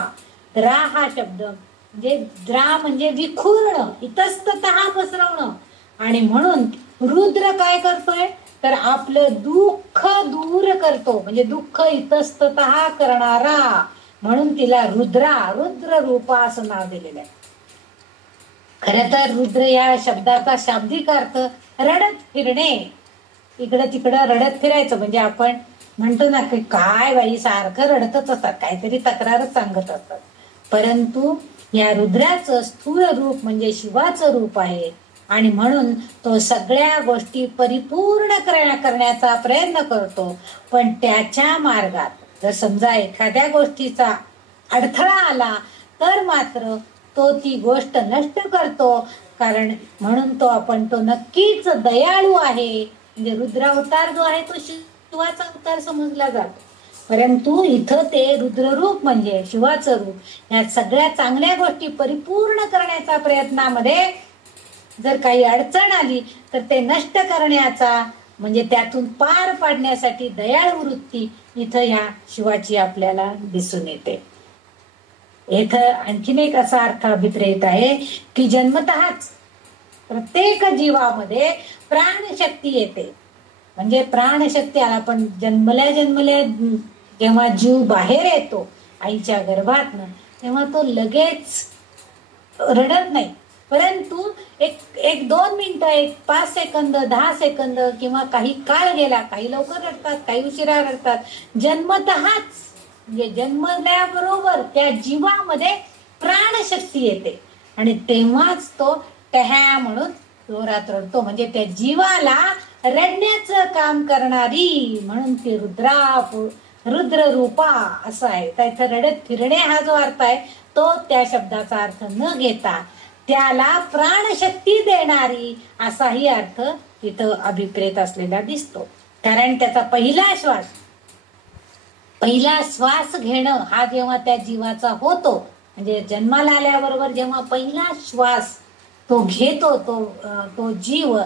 द्रा हा शब्द म्हणजे द्रा म्हणजे विखुर्ण, इतस्ततः पसरवणं. आणि म्हणून रुद्र काय करतोय तर आपलं दुःख दूर करतो, म्हणजे दुःख इतस्ततः करणारा, म्हणून तिला रुद्र रूपा असं नाव दिलेलं आहे. खरं तर रुद्र या शब्दाचा शाब्दिक अर्थ रडत फिरणे, इकडं तिकडं रडत फिरायचं. म्हणजे आपण म्हणतो ना की काय बाई सारखं रडतच असतात, काहीतरी तक्रारच सांगत असतात. परंतु या रुद्राचं स्थूल रूप म्हणजे शिवाचं रूप आहे आणि म्हणून तो सगळ्या गोष्टी परिपूर्ण करण्याचा प्रयत्न करतो. पण त्याच्या मार्गात जर समजा एखाद्या गोष्टीचा अडथळा आला तर मात्र तो ती गोष्ट नष्ट करतो. कारण म्हणून तो नक्कीच दयाळू आहे. म्हणजे रुद्रावतार जो आहे तो शिवाचा अवतार समजला जातो. परंतु इथं ते रुद्ररूप म्हणजे शिवाचं रूप ह्या सगळ्या चांगल्या गोष्टी परिपूर्ण करण्याच्या प्रयत्नामध्ये जर काही अडचण आली तर ते नष्ट करण्याचा म्हणजे त्यातून पार पाडण्यासाठी दयाळू वृत्ती इथं ह्या शिवाची आपल्याला दिसून येते. इथं आणखीन एक असा अर्थ अभिप्रेत आहे की जन्मतःच प्रत्येक जीवामध्ये प्राणशक्ती येते. म्हणजे प्राणशक्ती आपण जन्मल्या जेव्हा जीव बाहेर येतो आईच्या गर्भातनं तेव्हा तो लगेच रडत नाही, परंतु एक 2 मिनिटं, 5 सेकंद, 10 सेकंद किंवा काही काळ गेला, काही लवकर रडतात, काही उशिरा रडतात. जन्मतःच म्हणजे जन्मल्याबरोबर त्या जीवामध्ये प्राणशक्ती येते आणि तेव्हाच तो टह्या म्हणून जोरात रडतो. म्हणजे त्या जीवाला रडण्याचं काम करणारी म्हणून ती रुद्र रूपा असं आहे. तर इथं रडत फिरणे हा जो अर्थ आहे तो त्या शब्दाचा अर्थ न घेता त्याला प्राणशक्ती देणारी असाही अर्थ तिथं अभिप्रेत असलेला दिसतो. कारण त्याचा पहिला श्वास घेणं हा जेव्हा त्या जीवाचा होतो म्हणजे जन्माला आल्याबरोबर जेव्हा पहिला श्वास तो घेतो तो जीव,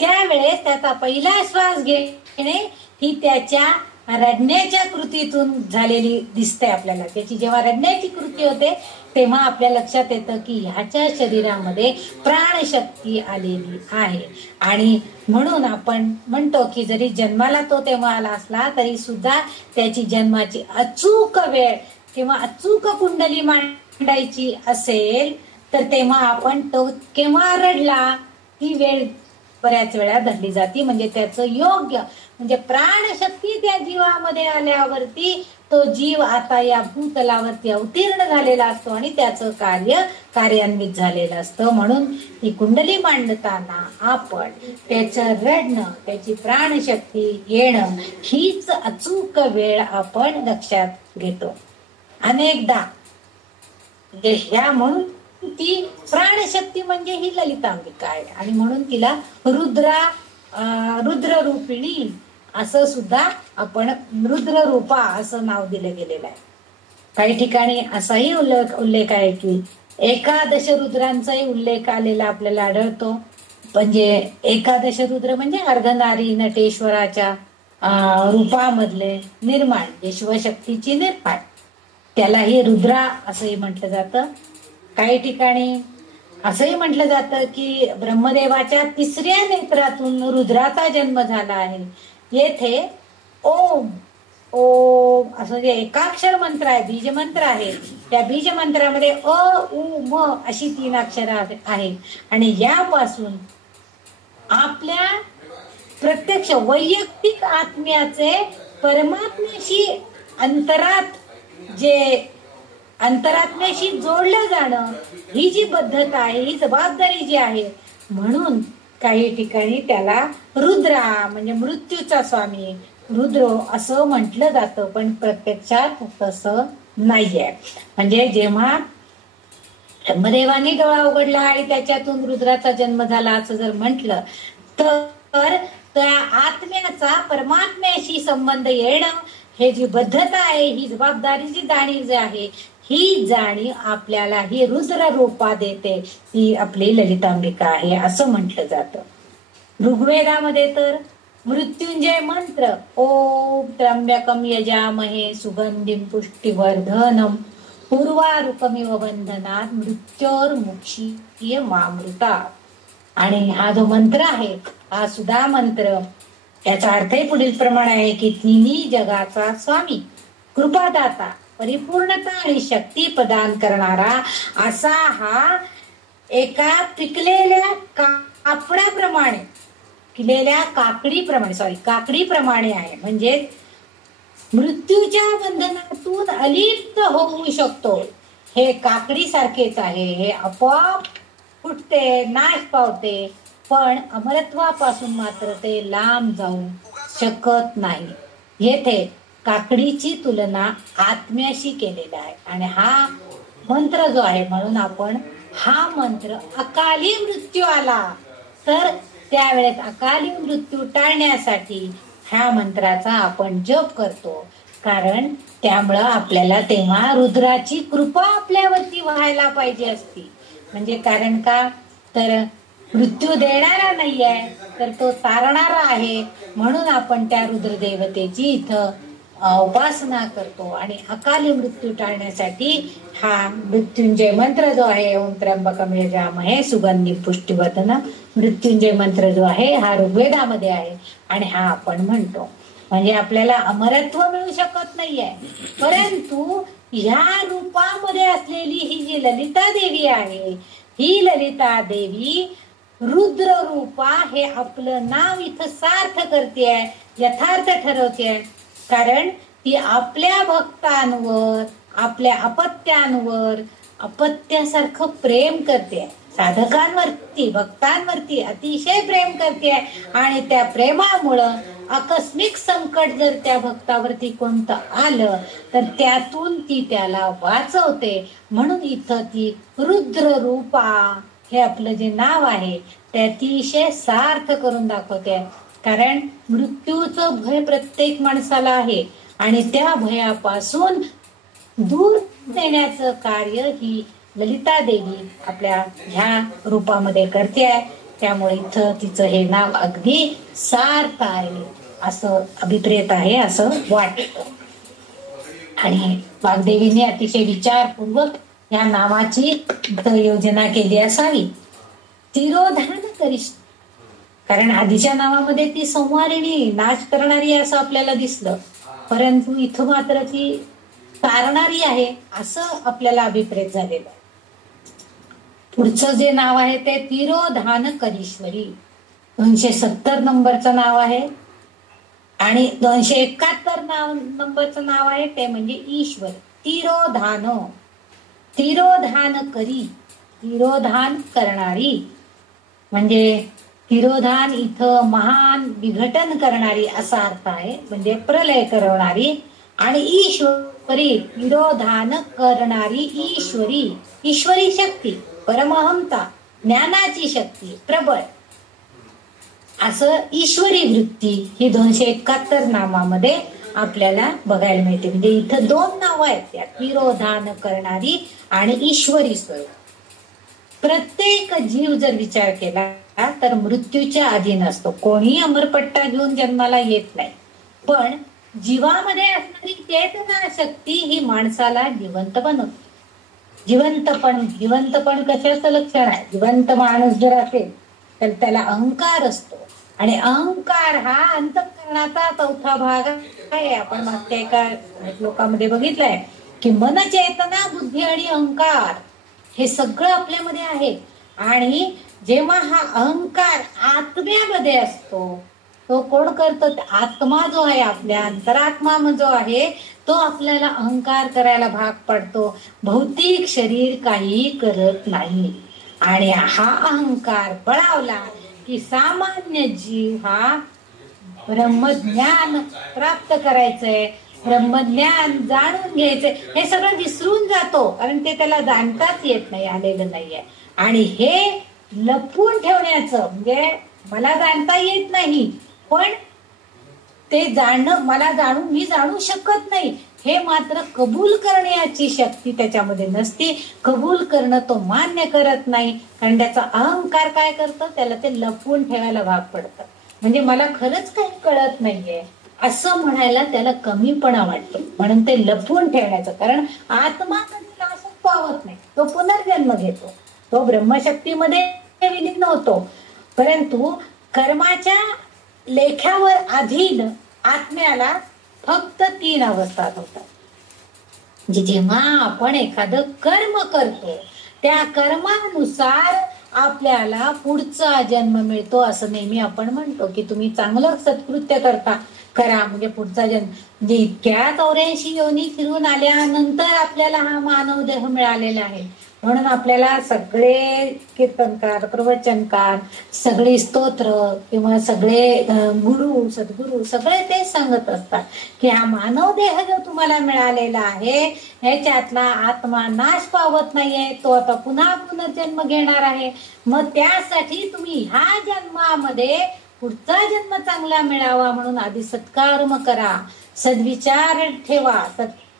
त्यावेळेस त्याचा पहिला श्वास घेणे ही त्याच्या रडण्याच्या कृतीतून झालेली दिसते आपल्याला. त्याची जेव्हा रडण्याची कृती होते तेव्हा आपल्या लक्षात येतं की ह्याच्या शरीरामध्ये प्राणशक्ती आलेली आहे. आणि म्हणून आपण म्हणतो की जरी जन्माला तो तेव्हा आला असला तरी सुद्धा त्याची जन्माची अचूक वेळ किंवा अचूक कुंडली मांडायची असेल तर तेव्हा आपण तो केव्हा रडला ही वेळ बऱ्याच वेळा धरली जाते. म्हणजे त्याचं योग्य म्हणजे प्राणशक्ती त्या जीवामध्ये आल्यावरती तो जीव आता या भूतलावरती अवतीर्ण झालेला असतो आणि त्याचं कार्यान्वित झालेलं असतं. म्हणून ही कुंडली मांडताना आपण त्याचं रडणं, त्याची प्राणशक्ती येणं हीच अचूक वेळ आपण लक्षात घेतो. अनेकदा ह्या म्हणून ती प्राणशक्ती म्हणजे ही ललितांबिका आहे आणि म्हणून तिला रुद्र रूपिणी असं सुद्धा आपण रुद्र रूपा असं नाव दिलं गेलेलं आहे. काही ठिकाणी असाही उल्लेख आहे की एकादश रुद्रांचाही उल्लेख आलेला आपल्याला आढळतो. म्हणजे एकादश रुद्र म्हणजे अर्धनारी नटेश्वराच्या रूपामधले निर्माण जे शिवशक्तीची निर्माण त्यालाही रुद्रा असंही म्हटलं जातं. काही ठिकाणी असंही म्हटलं जातं की ब्रह्मदेवाच्या 3ऱ्या नेत्रातून रुद्राचा जन्म झाला आहे. येथे ओम ओम असं जे एकाक्षर मंत्र आहे, बीज मंत्र आहे, त्या बीज मंत्रामध्ये अ उ म अशी 3 अक्षरं आहेत आणि यापासून आपल्या प्रत्यक्ष वैयक्तिक आत्म्याचे परमात्म्याशी अंतरात्म्याशी जोडलं जाणं ही जी पद्धत आहे, ही जबाबदारी जी आहे, म्हणून काही ठिकाणी त्याला रुद्रा म्हणजे मृत्यूचा स्वामी रुद्र असं म्हटलं जातं. पण प्रत्यक्षात तसं नाहीये. म्हणजे जेव्हा ब्रह्मदेवाने डोळा उघडला आणि त्याच्यातून रुद्राचा जन्म झाला असं जर म्हटलं तर त्या आत्म्याचा परमात्म्याशी संबंध येणं हे जी बद्धता आहे, ही जबाबदारीची जाणीव जी आहे, ही जाणीव आपल्याला ही रुद्र रूपा देते. ती आपली ललितांबिका आहे असं म्हटलं जातं. ऋग्वेदामध्ये तर मृत्युंजय मंत्र ओम त्र्यंबकम यजामहे सुगंधिम पुष्टिवर्धनम पूर्वारुकमिव बंधनात मृत्योर्मुक्षीय मामृता. आणि हा जो मंत्र आहे हा सुद्धा मंत्र याचा अर्थही पुढील प्रमाणे आहे की तिन्ही जगाचा स्वामी, कृपादाता, परिपूर्णता आणि शक्ती प्रदान करणारा असा हा एका पिकलेल्या कापडाप्रमाणे काकडीप्रमाणे आहे. म्हणजे मृत्यूच्या बंधनातून अलिप्त होऊ शकतो. हे काकडी सारखेच आहे. हे आपोआप फुटते, नाश पावते, पण अमरत्वापासून मात्र ते लांब जाऊ शकत नाही. येथे काकडीची तुलना आत्म्याशी केलेला आहे आणि हा मंत्र जो आहे म्हणून आपण हा मंत्र अकाली मृत्यू आला तर त्यावेळेस अकाली मृत्यू टाळण्यासाठी ह्या मंत्राचा आपण जप करतो. कारण त्यामुळं आपल्याला तेव्हा रुद्राची कृपा आपल्यावरती व्हायला पाहिजे असती. म्हणजे कारण का तर मृत्यू देणारा नाही आहे, तर तो तारणारा आहे. म्हणून आपण त्या रुद्रदेवतेची इथं उपासना करतो. आणि अकाली मृत्यू टाळण्यासाठी हा मृत्युंजय मंत्र जो आहे, ओम त्र्यंबकम यजामहे सुगंधी पुष्टिवर्धनम्, मृत्युंजय मंत्र जो आहे हा ऋग्वेदामध्ये आहे आणि हा आपण म्हणतो. म्हणजे आपल्याला अमरत्व मिळू शकत नाहीये, परंतु ह्या रूपामध्ये असलेली ही जी ललिता देवी आहे, ही ललिता देवी रुद्र रूपा हे आपलं नाव इथं सार्थ करते, यथार्थ ठरवते. कारण ती आपल्या भक्तांवर, आपल्या अपत्यांवर अपत्यासारखं प्रेम करते, साधकांवरती भक्तांवरती अतिशय प्रेम करते. आणि त्या प्रेमामुळं आकस्मिक संकट जर त्या भक्तावरती कोणतं आलं तर त्यातून ती त्याला वाचवते. म्हणून इथं ती रुद्र रूपा हे आपलं जे नाव आहे ते अतिशय सार्थ करून दाखवते. कारण मृत्यूचं भय प्रत्येक माणसाला आहे आणि त्या भयापासून दूर नेण्याचं कार्य ही ललिता देवी आपल्या ह्या रूपामध्ये करते आहे. त्यामुळे इथं तिचं हे नाव अगदी सार्थ आहे असं अभिप्रेत आहे, असं वाटतं. आणि वाग्देवीने अतिशय विचारपूर्वक या नावाची योजना केली असावी. तिरोधान करिष्ठ, कारण आधीच्या नावामध्ये ती संहारिणी, नाश करणारी असं आपल्याला दिसलं, परंतु इथं मात्र ती तारणारी आहे असं आपल्याला अभिप्रेत झालेलं आहे. पुढचं जे नाव आहे ते तिरोधान करीश्वरी, 270 नंबरचं नाव आहे. आणि 271 नंबरचं नाव आहे ते म्हणजे ईश्वर. तिरोधान, तिरोधान करी, तिरोधान करणारी. म्हणजे तिरोधान इथं महान विघटन करणारी असा अर्थ आहे, म्हणजे प्रलय करणारी. आणि ईश्वरी, तिरोधान करणारी ईश्वरी, ईश्वरी शक्ती, परमहंता, ज्ञानाची शक्ती, प्रबळ, असं ईश्वरी वृत्ती ही 271 नामामध्ये आपल्याला बघायला मिळते. म्हणजे इथं 2 नावं आहेत, त्या तिरोधान करणारी आणि ईश्वरी स्वरूप. प्रत्येक जीव जर विचार केला तर मृत्यूच्या अधीन असतो. कोणी अमरपट्टा घेऊन जन्माला येत नाही, पण जीवामध्ये असणारी चेतना शक्ती ही माणसाला जिवंत बनवते. जिवंतपण कशाचं लक्षण आहे? जिवंत माणूस जर असेल तर त्याला अहंकार असतो, आणि अहंकार हा अंतःकरणाचा 4था भाग आहे. आपण मागच्या एका श्लोकामध्ये बघितलंय की मन, चेतना, बुद्धी आणि अहंकार हे सगळं आपल्यामध्ये आहे. आणि जेव्हा हा अहंकार आत्म्यामध्ये असतो, तो कोण करतो? आत्मा जो आहे, आपल्या अंतरात्मा जो आहे, तो आपल्याला अहंकार करायला भाग पडतो. भौतिक शरीर काही करत नाही. आणि हा अहंकार बळावला की सामान्य जीव हा ब्रह्मज्ञान प्राप्त करायचंय, ब्रह्मज्ञान जाणून घ्यायचंय, हे सगळं विसरून जातो. कारण ते त्याला जाणताच येत नाही, आलेलं नाहीये. आणि हे लपवून ठेवण्याचं, म्हणजे मला जाणता येत नाही, पण ते जाणणं, मला मी जाणू शकत नाही, हे मात्र कबूल करण्याची शक्ती त्याच्यामध्ये नसती. कबूल करणं तो मान्य करत नाही, कारण त्याचा अहंकार काय करतं? त्याला ते लपवून ठेवायला भाग पडतं. म्हणजे मला खरंच काही कळत नाहीये असं म्हणायला त्याला कमीपणा वाटतो, म्हणून ते लपवून ठेवण्याचं. कारण आत्मा कधी नाशच पावत नाही, तो पुनर्जन्म घेतो, तो ब्रह्मशक्तीमध्ये विलीन होतो. परंतु कर्माच्या लेख्यावर अधीन आत्म्याला फक्त 3 अवस्थात होतात. जेव्हा आपण एखादं कर्म करतो त्या कर्मानुसार आपल्याला पुढचा जन्म मिळतो. असं नेहमी आपण म्हणतो की तुम्ही चांगलं सत्कृत्य करा, म्हणजे पुढचा जन्म, म्हणजे इतक्या 84 योनी फिरून आल्यानंतर आपल्याला हा मानव देह मिळालेला आहे. म्हणून आपल्याला सगळे कीर्तनकार, प्रवचनकार, सगळे स्तोत्र किंवा सगळे गुरु, सद्गुरु सगळे ते सांगत असतात की हा मानव देह जो तुम्हाला मिळालेला आहे ह्याच्यातला आत्मा नाश पावत नाहीये, तो आता पुन्हा पुनर्जन्म घेणार आहे. मग त्यासाठी तुम्ही ह्या जन्मामध्ये पुढचा जन्म चांगला मिळावा म्हणून आधी सत्कर्म करा, सद्विचार ठेवा,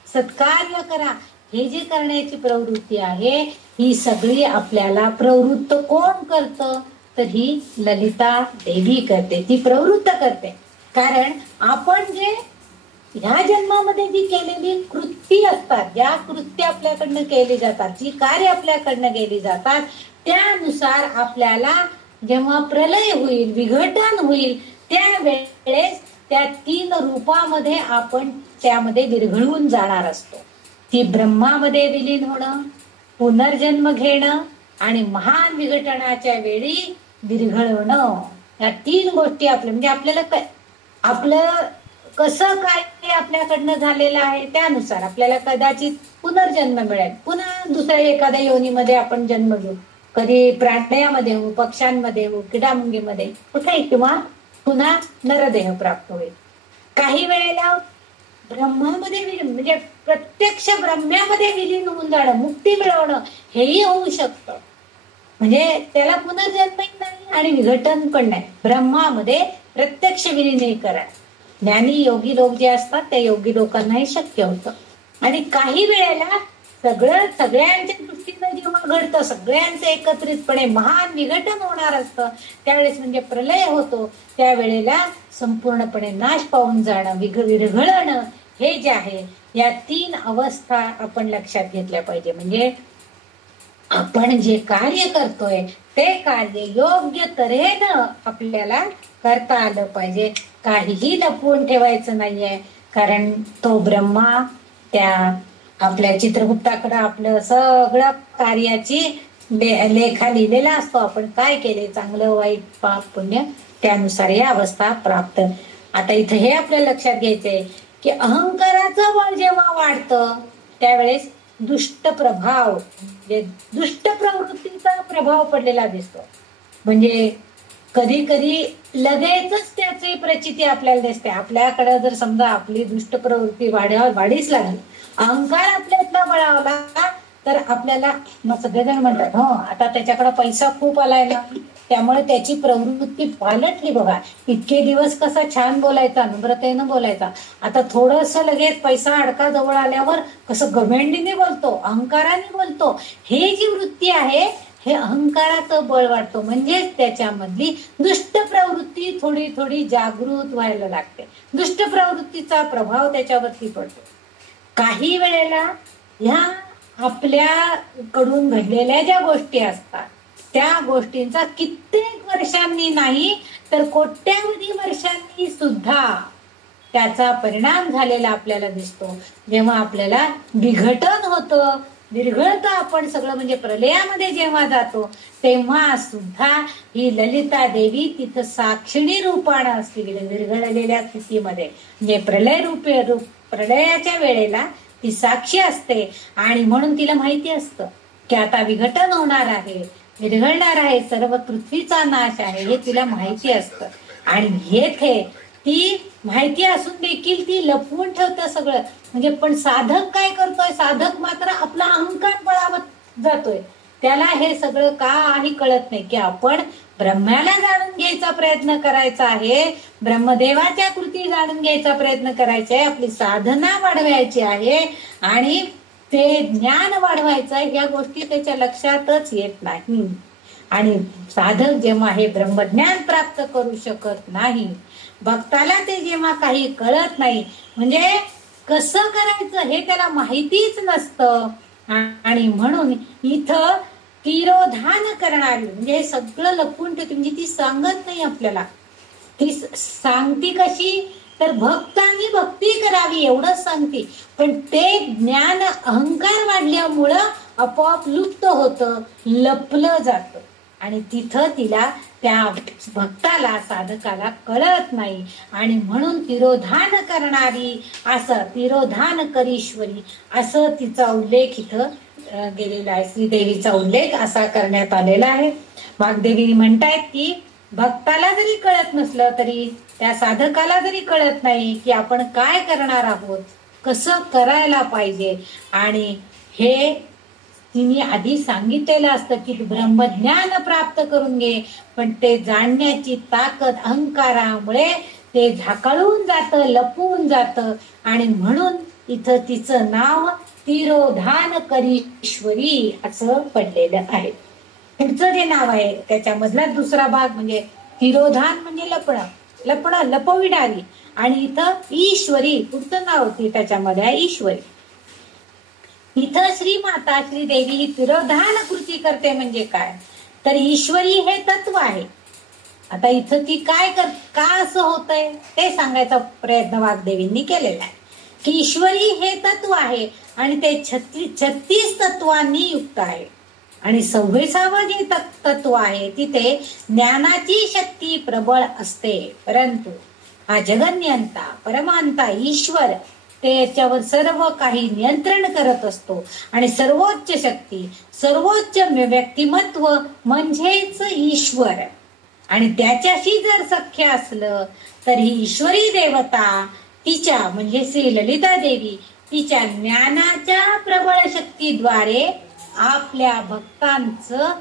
सत्कार्य करा. हे जे करण्याची प्रवृत्ती आहे ही सगळी आपल्याला प्रवृत्त कोण करतं? तर ही ललिता देवी करते, ती प्रवृत्त करते. कारण आपण जे ह्या जन्मामध्ये जी केलेली कृती असतात, ज्या कृत्य आपल्याकडनं केली जातात, जी कार्य आपल्याकडनं केली जातात, त्यानुसार आपल्याला जेव्हा प्रलय होईल, विघटन होईल, त्यावेळेस त्या 3 रूपामध्ये आपण त्यामध्ये विरघळून जाणार असतो. ती ब्रह्मामध्ये विलीन होणं, पुनर्जन्म घेणं आणि महान विघटनाच्या वेळी विरघळवणं, या 3 गोष्टी आपल्या म्हणजे आपल्याला आपलं कसं काय ते आपल्याकडनं झालेलं आहे त्यानुसार आपल्याला कदाचित पुनर्जन्म मिळेल, पुन्हा दुसऱ्या एखाद्या योनीमध्ये आपण जन्म घेऊ, कधी प्राण्यामध्ये होऊ, पक्ष्यांमध्ये होऊ, किडामुंगीमध्ये कुठे, किंवा पुन्हा नरदेह प्राप्त होईल. काही वेळेला ब्रह्मामध्ये म्हणजे प्रत्यक्ष ब्रह्म्यामध्ये विलीन होऊन जाणं, मुक्ती मिळवणं हेही होऊ शकतं. म्हणजे त्याला पुनर्जन्मही नाही आणि विघटन पण नाही, ब्रह्मामध्ये प्रत्यक्ष विलीनीकरण. ज्ञानी योगी लोक जे असतात त्या योगी लोकांनाही शक्य होतं. आणि काही वेळेला सगळ्यांच्या दृष्टीनं जेव्हा घडतं, सगळ्यांचं एकत्रितपणे महान विघटन होणार असतं, त्यावेळेस म्हणजे प्रलय होतो, त्यावेळेला संपूर्णपणे नाश पावून जाणं, विरघळणं, हे जे आहे या 3 अवस्था आपण लक्षात घेतल्या पाहिजे. म्हणजे आपण जे कार्य करतोय ते कार्य योग्य तऱ्हेनं आपल्याला करता आलं पाहिजे, काहीही लपवून ठेवायचं नाहीये. कारण तो ब्रह्मा त्या आपल्या चित्रगुप्ताकडे आपलं सगळं कार्याची लेखा लिहिलेला असतो, आपण काय केले, चांगलं वाईट पाप पुण्य, त्यानुसार ही अवस्था प्राप्त. आता इथं हे आपल्या लक्षात घ्यायचंय की अहंकाराचं बळ जेव्हा वाढतं त्यावेळेस दुष्ट प्रभाव म्हणजे दुष्ट प्रवृत्तीचा प्रभाव पडलेला दिसतो. म्हणजे कधी कधी लगेचच त्याची प्रचिती आपल्याला दिसते. आपल्याकडे जर समजा आपली दुष्ट प्रवृत्ती वाढीच लागली, अहंकार आपल्यातला बळावला, तर आपल्याला मग सगळेजण म्हणतात, हो आता त्याच्याकडे पैसा खूप आलाय ना, त्यामुळे त्याची प्रवृत्ती पालटली बघा. इतके दिवस कसा छान बोलायचा, नम्रतेनं बोलायचा, आता थोडस लगेच पैसा अडका जवळ आल्यावर कसं गमेंडीने बोलतो, अहंकाराने बोलतो. हे जी वृत्ती आहे हे अहंकाराचं बळ वाढतो. म्हणजेच त्याच्यामधली दुष्ट प्रवृत्ती थोडी थोडी जागृत व्हायला लागते, दुष्ट प्रवृत्तीचा प्रभाव त्याच्यावरती पडतो. काही वेळेला ह्या आपल्याकडून घडलेल्या ज्या गोष्टी असतात त्या गोष्टींचा कित्येक वर्षांनी नाही तर कोट्यावधी वर्षांनी सुद्धा त्याचा परिणाम झालेला आपल्याला दिसतो. जेव्हा आपल्याला विघटन होतं, विरघळतं आपण सगळं, म्हणजे प्रलयामध्ये जेव्हा जातो तेव्हा सुद्धा ही ललिता देवी तिथं साक्षिणी रूपानं असते विरघळलेल्या स्थितीमध्ये. म्हणजे प्रलयाच्या वेळेला ती साक्षी असते आणि म्हणून तिला माहिती असतं की आता विघटन होणार आहे, विरघळणार आहे, सर्व पृथ्वीचा नाश आहे, हे तिला माहिती असतं. आणि हे ती माहिती असून देखील ती लपवून ठेवतं सगळं. म्हणजे पण साधक काय करतोय, साधक मात्र आपला अहंकार बळावत जातोय, त्याला हे सगळं काही कळत नाही की आपण ब्रह्माला जाणून घ्यायचा प्रयत्न करायचा आहे, ब्रह्मदेवाच्या कृती जाणून घ्यायचा प्रयत्न करायचा आहे, आपली साधना वाढवायची आहे आणि ते ज्ञान वाढवायचं, ह्या गोष्टी त्याच्या लक्षातच येत नाही. आणि साधक जेव्हा हे ब्रह्मज्ञान प्राप्त करू शकत नाही, भक्ताला ते जेव्हा काही कळत नाही, म्हणजे कसं करायचं हे त्याला माहितीच नसतं, आणि म्हणून इथं तिरोधान करणारी म्हणजे हे सगळं लपवून ठेवते. म्हणजे ती सांगत नाही आपल्याला, ती सांगती कशी तर भक्तांनी भक्ती करावी एवढंच सांगते, पण ते ज्ञान अहंकार वाढल्यामुळं आपोआप लुप्त होतं, लपलं जातं आणि तिथं तिला त्या भक्ताला साधकाला कळत नाही. आणि म्हणून तिरोधान करणारी, असं तिरोधान करीश्वरी असं तिचा उल्लेख इथं गेलेला आहे. श्रीदेवीचा उल्लेख असा करण्यात आलेला आहे. वाग्देवी म्हणतायत की भक्ताला जरी कळत नसलं तरी त्या साधकाला जरी कळत नाही की आपण काय करणार आहोत, कसं करायला पाहिजे, आणि हे तिने आधी सांगितलेलं असतं की ब्रह्मज्ञान प्राप्त करून घे, पण ते जाणण्याची ताकद अहंकारामुळे ते झाकळून जातं, लपवून जातं. आणि म्हणून इथं तिचं नाव तिरोधान करीश्वरी असं पडलेलं आहे. पुढचं जे नाव आहे त्याच्यामधला दुसरा भाग म्हणजे तिरोधान म्हणजे लपणं लपविणारी. आणि इथं ईश्वरी पुढचं नाव होती त्याच्यामध्ये आहे ईश्वरी. इथं श्रीमाता श्रीदेवी ही तिरोधान कृती करते म्हणजे काय तर ईश्वरी हे तत्व आहे. आता इथं ती काय का असं होतंय ते सांगायचा प्रयत्न वाग्देवींनी केलेला आहे की ईश्वरी हे तत्व आहे आणि ते 36 तत्वांनी युक्त आहे. आणि 26वे जे तत्व आहे तिथे ज्ञानाची शक्ती प्रबळ असते. परंतु हा जगन्यंता परमांता ईश्वर ते याच्यावर सर्व काही नियंत्रण करत असतो. आणि सर्वोच्च शक्ती सर्वोच्च व्यक्तिमत्व म्हणजेच ईश्वर आणि त्याच्याशी जर सख्य असलं तर ही ईश्वरी देवता तिच्या म्हणजे श्री ललिता देवी तिच्या ज्ञानाच्या प्रबळ शक्तीद्वारे आपल्या भक्तांचं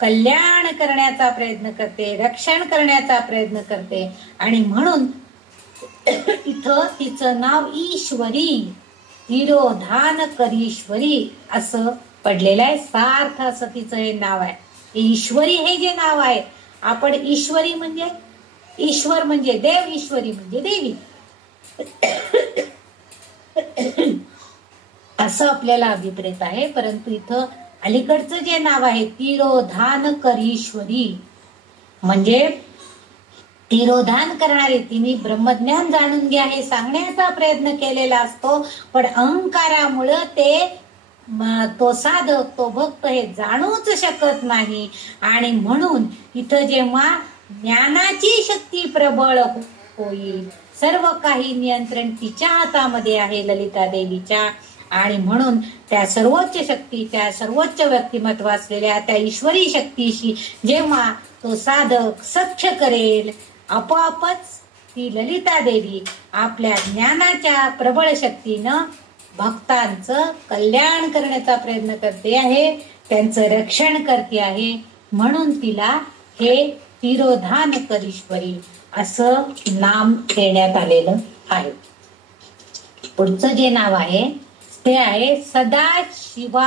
कल्याण करण्याचा प्रयत्न करते, रक्षण करण्याचा प्रयत्न करते. आणि म्हणून इथं तिचं नाव ईश्वरी तिरोधान करीश्वरी असं पडलेलं आहे. सार्थ असं तिचं हे नाव आहे. ईश्वरी हे जे नाव आहे आपण ईश्वरी म्हणजे ईश्वर म्हणजे देव, ईश्वरी म्हणजे देवी असं आपल्याला अभिप्रेत आहे. परंतु इथं अलीकडचं जे नाव आहे तिरोधान करीश्वरी म्हणजे तिरोधान करणारे तिने ब्रह्मज्ञान जाणून घ्या हे सांगण्याचा प्रयत्न केलेला असतो. पण अहंकारामुळं तो साधक तो भक्त हे जाणूच शकत नाही. आणि म्हणून इथं जेव्हा ज्ञानाची शक्ती प्रबळ होईल सर्व काही नियंत्रण तिच्या हातामध्ये आहे ललिता देवीच्या. आणि म्हणून त्या सर्वोच्च शक्तीच्या सर्वोच्च व्यक्तिमत्व असलेल्या त्या ईश्वरी शक्तीशी जेव्हा तो साधक सख्य करेल आपोआपच ती ललिता देवी आपल्या ज्ञानाच्या प्रबळ शक्तीनं भक्तांचं कल्याण करण्याचा प्रयत्न करते आहे, त्यांचं रक्षण करते आहे. म्हणून तिला हे तिरोधान करीश्वरी असं नाम देण्यात आलेलं आहे. पुढचं जे नाव आहे ते आहे सदाशिवानुग्रहदा.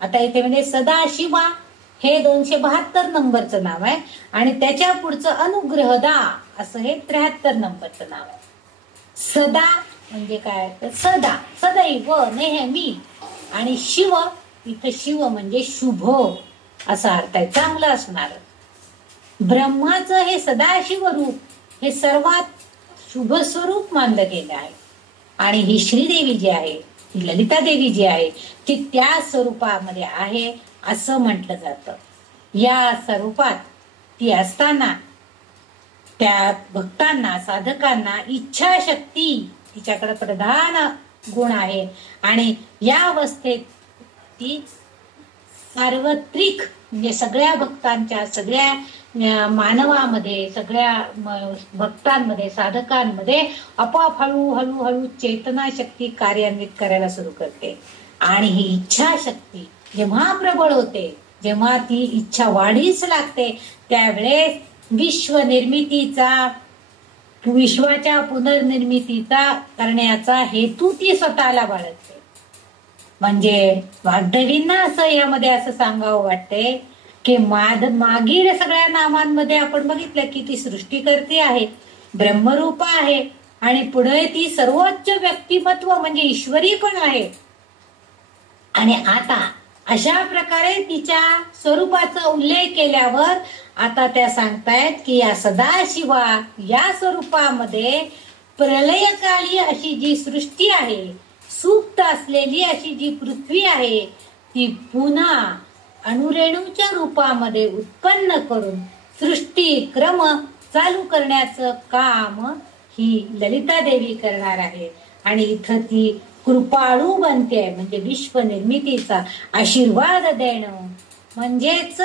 आता इथे म्हणजे सदाशिवा हे 272 नंबरचं नाव आहे आणि त्याच्या पुढचं अनुग्रहदा असं हे 73 नंबरचं नाव आहे. सदा म्हणजे काय तर सदा सदैव नेहमी आणि शिव इथं शिव म्हणजे शुभ असा अर्थ आहे, चांगलं असणार. ब्रह्माचं हे सदाशिव रूप हे सर्वात शुभ स्वरूप मानलं गेलं आहे. आणि ही श्रीदेवी जी आहे ही ललिता देवी जी आहे ती त्या स्वरूपामध्ये आहे असं म्हटलं जातं. या स्वरूपात ती असताना त्या भक्तांना साधकांना इच्छाशक्ती तिच्याकडे प्रधान गुण आहे. आणि या अवस्थेत ती सार्वत्रिक म्हणजे सगळ्या भक्तांच्या सगळ्या मानवामध्ये सगळ्या भक्तांमध्ये साधकांमध्ये आपोआप हळूहळू चेतना शक्ती कार्यान्वित करायला सुरू करते. आणि ही इच्छाशक्ती जेव्हा प्रबळ होते जेव्हा ती इच्छा वाढीस लागते त्यावेळेस विश्वाच्या पुनर्निर्मितीचा करण्याचा हेतू ती स्वतःला बाळगते. म्हणजे वाग्देवींना असं यामध्ये असं सांगावं वाटते की मागील सगळ्या नामांमध्ये आपण बघितलं की ती सृष्टीकर्ती आहे, ब्रह्मरूप आहे आणि पुढे ती सर्वोच्च व्यक्तिमत्व म्हणजे ईश्वरी पण आहे. आणि आता अशा प्रकारे तिच्या स्वरूपाचा उल्लेख केल्यावर आता त्या सांगतायत की या सदाशिवा या स्वरूपामध्ये प्रलयकाली अशी जी सृष्टी आहे सुप्त असलेली अशी जी पृथ्वी आहे ती पुन्हा अणुरेणूच्या रूपामध्ये उत्पन्न करून सृष्टी क्रम चालू करण्याचं काम ही ललिता देवी करणार आहे. आणि इथं ती कृपाळू बनते म्हणजे विश्व निर्मितीचा आशीर्वाद देणं म्हणजेच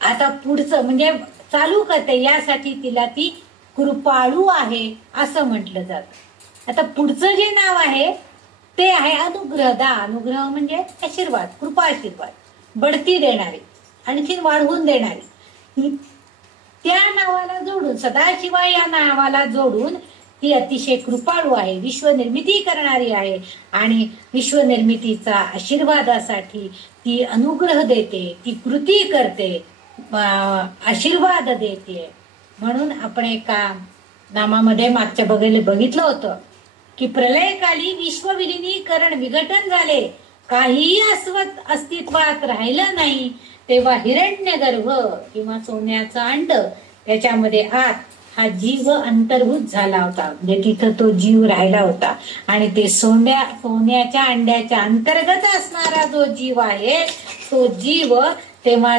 आता पुढचं म्हणजे चालू करते यासाठी तिला ती कृपाळू आहे असं म्हटलं जातं. आता पुढचं जे नाव आहे ते आहे अनुग्रहदा. अनुग्रह म्हणजे आशीर्वाद, कृपा आशीर्वाद, बढती देणारी आणखीन वाढवून देणारी. त्या नावाला जोडून सदाशिवा या नावाला जोडून ती अतिशय कृपाळू आहे, विश्वनिर्मिती करणारी आहे आणि विश्वनिर्मितीचा आशीर्वादासाठी ती अनुग्रह देते, ती कृती करते, आशीर्वाद देते. म्हणून आपण एका नामामध्ये मागच्या बघितलं होतं की प्रलयकाली विश्वविलिनीकरण विघटन झाले, काहीही अस्तित्वात राहिलं नाही, तेव्हा हिरण्यगर्भ किंवा सोन्याचा अंड त्याच्यामध्ये आत हा जीव अंतर्भूत झाला होता, म्हणजे तिथं तो जीव राहिला होता. आणि ते सोन्याच्या अंड्याच्या अंतर्गत असणारा जो जीव आहे तो जीव तेव्हा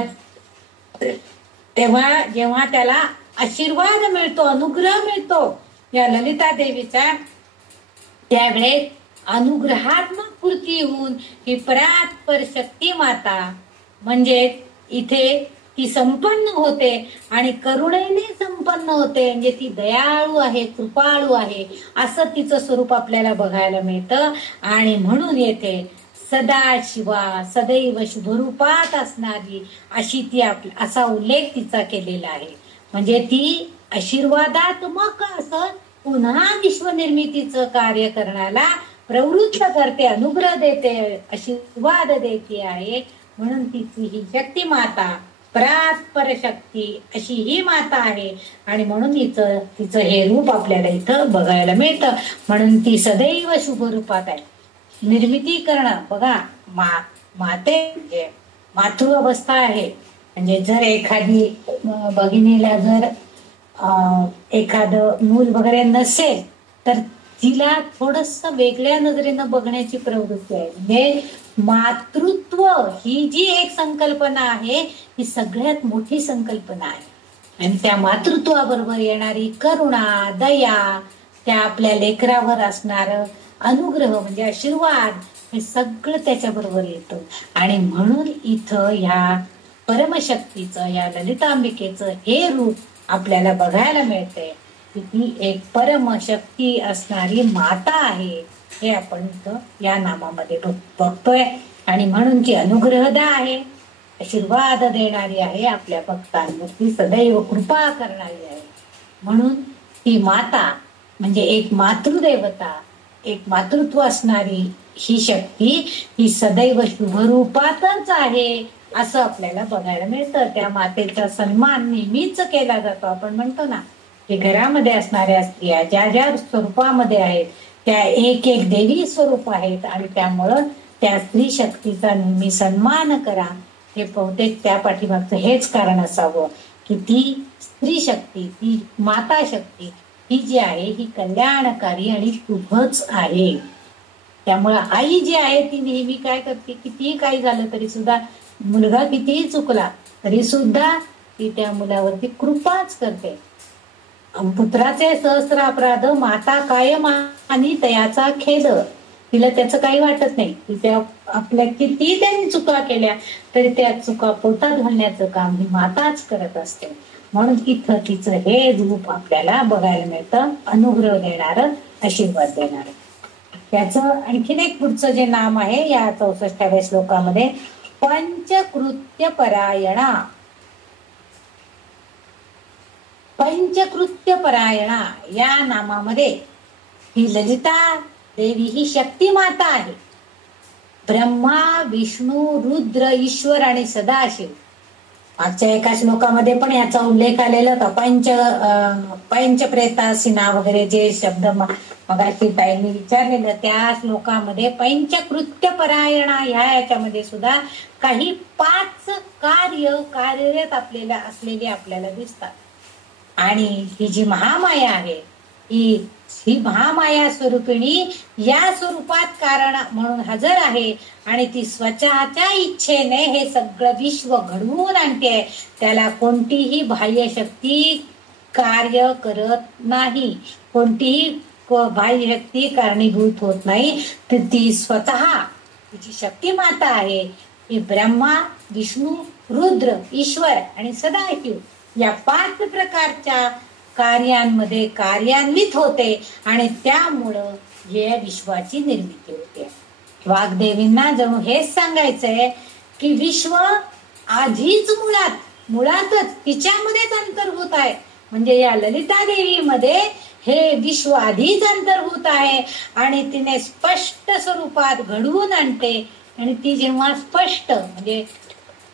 जेव्हा त्याला आशीर्वाद मिळतो, अनुग्रह मिळतो या ललिता देवीचा, त्यावेळेस अनुग्रहात्मक कृती होऊन ही परात्पर शक्ती माता म्हणजे इथे ती संपन्न होते आणि करुणेने संपन्न होते. म्हणजे ती दयाळू आहे, कृपाळू आहे असं तिचं स्वरूप आपल्याला बघायला मिळतं. आणि म्हणून येथे सदाशिवा सदैव शुभरूपात असणारी अशी ती असा उल्लेख तिचा केलेला आहे. म्हणजे ती आशीर्वादात्मक असं पुन्हा विश्वनिर्मितीचं कार्य करण्याला प्रवृत्त करते, अनुग्रह देते, आशीर्वाद देते आहे. म्हणून तिची ही शक्ती माता परात्पर शक्ती अशी ही माता आहे आणि म्हणून तिचं हे रूप आपल्याला इथं बघायला मिळतं. म्हणून ती सदैव शुभ रूपात आहे. निर्मिती करणं बघा, माते म्हणजे मातृ अवस्था आहे. म्हणजे जर एखादी भगिनीला जर एखादं मूल वगैरे नसेल तर तिला थोडस वेगळ्या नजरेनं बघण्याची प्रवृत्ती आहे. म्हणजे मातृत्व ही जी एक संकल्पना आहे ही सगळ्यात मोठी संकल्पना आहे आणि त्या मातृत्वाबरोबर येणारी करुणा, दया, त्या आपल्या लेकरावर असणार अनुग्रह म्हणजे आशीर्वाद हे सगळं त्याच्याबरोबर येतं. आणि म्हणून इथं ह्या परमशक्तीचं, या ललितांबिकेचं हे रूप आपल्याला बघायला मिळते की ती एक परमशक्ती असणारी माता आहे हे आपण इथं या नामामध्ये बघतोय. आणि म्हणून ती अनुग्रहदा आहे, आशीर्वाद देणारी आहे, आपल्या भक्तांवरती सदैव कृपा करणारी आहे. म्हणून ती माता म्हणजे एक मातृदेवता, एक मातृत्व असणारी ही शक्ती ही सदैव शुभरूपातच आहे असं आपल्याला बघायला मिळतं. त्या मातेचा सन्मान नेहमीच केला जातो. आपण म्हणतो ना की घरामध्ये असणाऱ्या स्त्रिया ज्या ज्या स्वरूपामध्ये आहेत त्या एक एक देवी स्वरूप आहेत आणि त्यामुळं त्या स्त्री शक्तीचा नेहमी सन्मान करा. हे बहुतेक त्या पाठीमागचं हेच कारण असावं की ती स्त्री शक्ती, ती माता शक्ती ही जी आहे ही कल्याणकारी आणि शुभच आहे. त्यामुळं आई जी आहे ती नेहमी काय करते, कितीही काही झालं तरी सुद्धा, मुलगा कितीही चुकला तरी सुद्धा ती त्या मुलावरती कृपाच करते. पुत्राचे सहस्र अपराध माता कायम आणि तयाचा खेद. तिला त्याचं काही वाटत नाही. ती त्या आपल्या किती त्यांनी चुका केल्या तरी त्या चुका पोटात घालण्याचं काम ही माताच करत असते. म्हणून इथं तिचं हे रूप आपल्याला बघायला मिळतं, अनुग्रह देणार, आशीर्वाद देणार. त्याचं आणखीन एक पुढचं जे नाम आहे या 64व्या श्लोकामध्ये पंचकृत्य परायणा. पंचकृत्य परायणा या नामामध्ये ही ललिता देवी ही शक्ती माता आहे. ब्रह्मा, विष्णू, रुद्र, ईश्वर आणि सदाशिव. मागच्या एका श्लोकामध्ये पण याचा उल्लेख आलेला होता. पंचप्रेतासिना वगैरे जे शब्द मगाशी ताईंनी विचारलेलं त्या श्लोकामध्ये पंचकृत्य परायणा ह्या याच्यामध्ये सुद्धा काही 5 कार्यरत आपल्याला असलेले आपल्याला दिसतात. आणि ही जी महामाया आहे ही महामाया स्वरूपिणी या स्वरूपात कारण म्हणून हजर आहे आणि ती स्वतःच्या इच्छेने हे सगळं विश्व घडवून आणते. त्याला कोणतीही बाह्य शक्ती कार्य करत नाही, कोणतीही बाह्य शक्ती कारणीभूत होत नाही. तर ती स्वतः तिची शक्ती माता आहे. ही ब्रह्मा, विष्णू, रुद्र, ईश्वर आणि सदाशिव या 5 प्रकारच्या कार्यांमध्ये कार्यान्वित होते आणि त्यामुळं या विश्वाची निर्मिती होते. वाग्देवींना जणू हेच सांगायचंय की विश्व आधीच मुळातच तिच्यामध्येच अंतर्भूत आहे. म्हणजे या ललिता देवीमध्ये हे विश्व आधीच अंतर्भूत आहे आणि तिने स्पष्ट स्वरूपात घडवून आणते. आणि ती जेव्हा स्पष्ट म्हणजे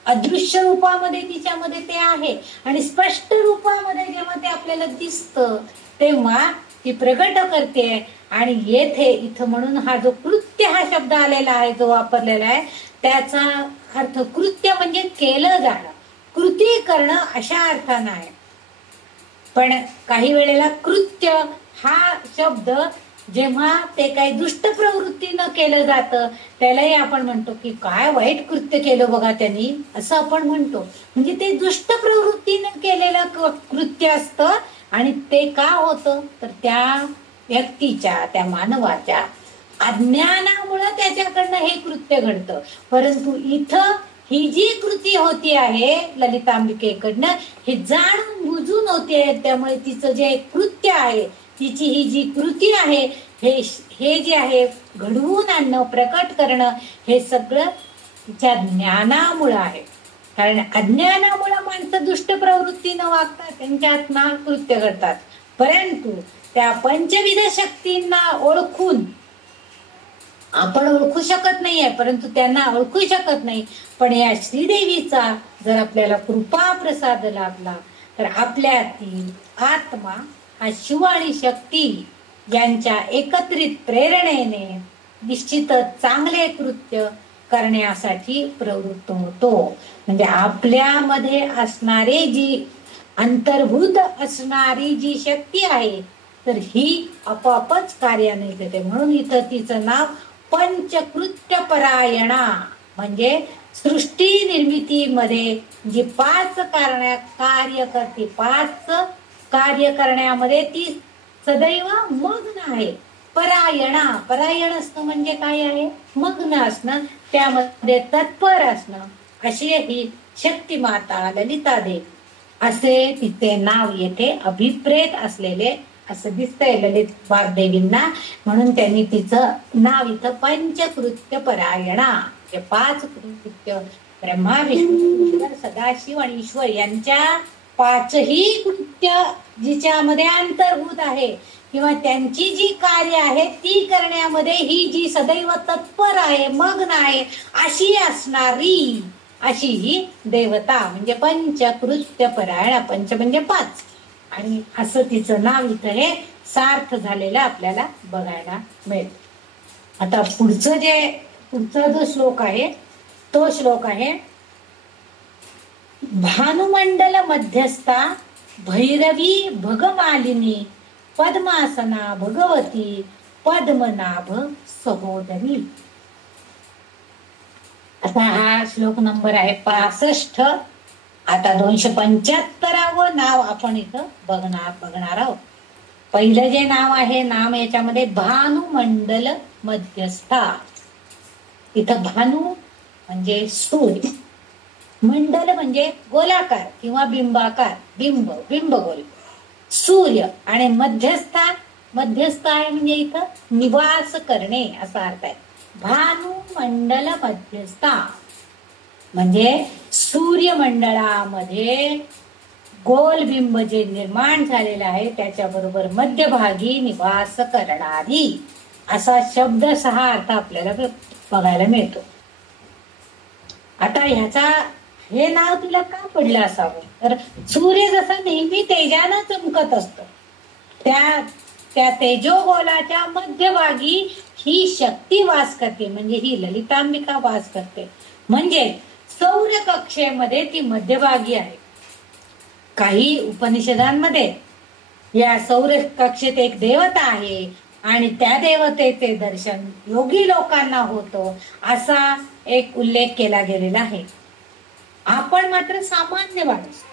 अदृश्य रूपामध्ये तिच्यामध्ये ते आहे आणि स्पष्ट रूपामध्ये जेव्हा ते आपल्याला दिसतं तेव्हा ती प्रगट करते. आणि येथे इथं म्हणून हा जो कृत्य हा शब्द आलेला आहे जो वापरलेला आहे त्याचा अर्थ कृत्य म्हणजे केलं जाणं, कृती करणं अशा अर्थानं आहे. पण काही वेळेला कृत्य हा शब्द जेव्हा ते काही दुष्ट प्रवृत्तीनं केलं जातं त्यालाही आपण म्हणतो की काय वाईट कृत्य केलं बघा त्यांनी, असं आपण म्हणतो. म्हणजे ते दुष्ट प्रवृत्तीनं केलेलं कृत्य असतं. आणि ते का होतं तर त्या व्यक्तीच्या त्या मानवाच्या अज्ञानामुळे त्याच्याकडनं हे कृत्य घडतं. परंतु इथं ही जी कृती होती आहे ललितांबिकेकडनं हे जाणून बुजून होते. त्यामुळे तिचं जे कृत्य आहे तिची ही जी कृती आहे हे जे आहे घडवून आणणं प्रकट करणं हे सगळं तिच्या ज्ञानामुळं आहे. कारण अज्ञानामुळे माणसं दुष्ट प्रवृत्तीनं वागतात, त्यांच्यात ना कृत्य घडतात. परंतु त्या पंचविध शक्तींना ओळखून आपण ओळखू शकत नाहीये, परंतु त्यांना ओळखू शकत नाही. पण या श्रीदेवीचा जर आपल्याला कृपा प्रसाद लाभला तर आपल्यातील आत्मा हा शिव आणि शक्ती यांच्या एकत्रित प्रेरणेने निश्चितच चांगले कृत्य करण्यासाठी प्रवृत्त होतो. म्हणजे आपल्यामध्ये असणारे जी अंतर्भूत असणारी जी शक्ती आहे तर ही आपोआपच कार्यान्वित होते. म्हणून इथं तिचं नाव पंचकृत्य परायणा म्हणजे सृष्टी निर्मितीमध्ये जी 5 कार्य करते, 5 कार्य करण्यामध्ये ती सदैव मग्न आहे. परायणा, परायण असणं म्हणजे काय आहे, मग्न असणं, त्यामध्ये तत्पर असणं, अशी ही शक्तिमाता ललिता देवी असे तिचे नाव येथे अभिप्रेत असलेले असं दिसतंय ललित देवींना. म्हणून त्यांनी तिचं नाव इथं पंचकृत्य परायणा म्हणजे 5 कृत्य ब्रह्मा विष्णू सदाशिव आणि ईश्वर यांच्या 5ही कृत्य जिच्यामध्ये अंतर्भूत आहे किंवा त्यांची जी कार्य आहे ती करण्यामध्ये ही जी सदैव तत्पर आहे मग्न आहे अशी असणारी अशी ही देवता म्हणजे पंचकृत्य परायणा. पंच म्हणजे 5 आणि असं तिचं नाव इथं हे सार्थ झालेलं आपल्याला बघायला मिळेल. आता पुढचा जो श्लोक आहे तो श्लोक आहे भानुमंडल मध्यस्था भैरवी भगमालिनी पद्मासना भगवती पद्मनाभ सहोदरी. आता हा श्लोक नंबर आहे 65. आता 275वं नाव आपण इथं बघणार आहोत. पहिलं जे नाव आहे नाम याच्यामध्ये भानुमंडल मध्यस्था. इथं भानु म्हणजे सूर्य, मंडल म्हणजे गोलाकार किंवा बिंबाकार, बिंब गोल, सूर्य आणि मध्यस्थ आहे म्हणजे इथं निवास करणे असा अर्थ आहे. भानुमंडल मध्यस्था म्हणजे सूर्यमंडळामध्ये गोलबिंब जे निर्माण झालेलं आहे त्याच्याबरोबर मध्यभागी निवास करणारी असा शब्द 6 अर्थ आपल्याला बघायला मिळतो. आता ह्याचा हे नाव तिला का पडलं असावं तर सूर्य जसा नेहमी तेजानं चमकत असतो त्या तेजोगोलाच्या मध्यभागी ही शक्ती वास करते म्हणजे ही ललितांबिका वास करते. म्हणजे सौर कक्षेमध्ये ती मध्यभागी आहे. काही उपनिषदांमध्ये या सौर कक्षेत एक देवता आहे आणि त्या देवतेचे दर्शन योगी लोकांना होतो असा एक उल्लेख केला गेलेला आहे. आपण मात्र सामान्य माणूस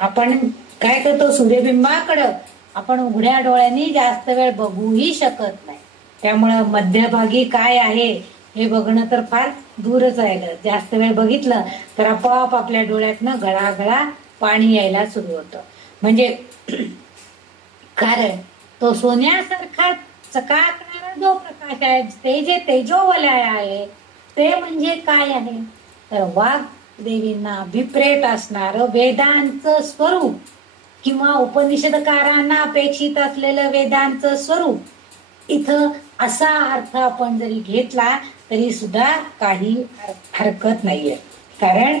आपण काय करतो सूर्यबिंबाकडं आपण उघड्या डोळ्यांनी जास्त वेळ बघूही शकत नाही. त्यामुळं मध्यभागी काय आहे हे बघणं तर फार दूरच राहिलं. जास्त वेळ बघितलं तर आपोआप आपल्या डोळ्यातनं गळागळा पाणी यायला सुरू होतं. म्हणजे कारण तो सोन्यासारखा चकाकणारा जो प्रकाश आहे ते जे तेजोवलय आहे ते म्हणजे काय आहे तर वाघ देवींना अभिप्रेत असणारं वेदांचं स्वरूप किंवा उपनिषदकारांना अपेक्षित असलेलं वेदांचं स्वरूप, इथं असा अर्थ आपण जरी घेतला तरी सुद्धा काही हरकत नाहीये. कारण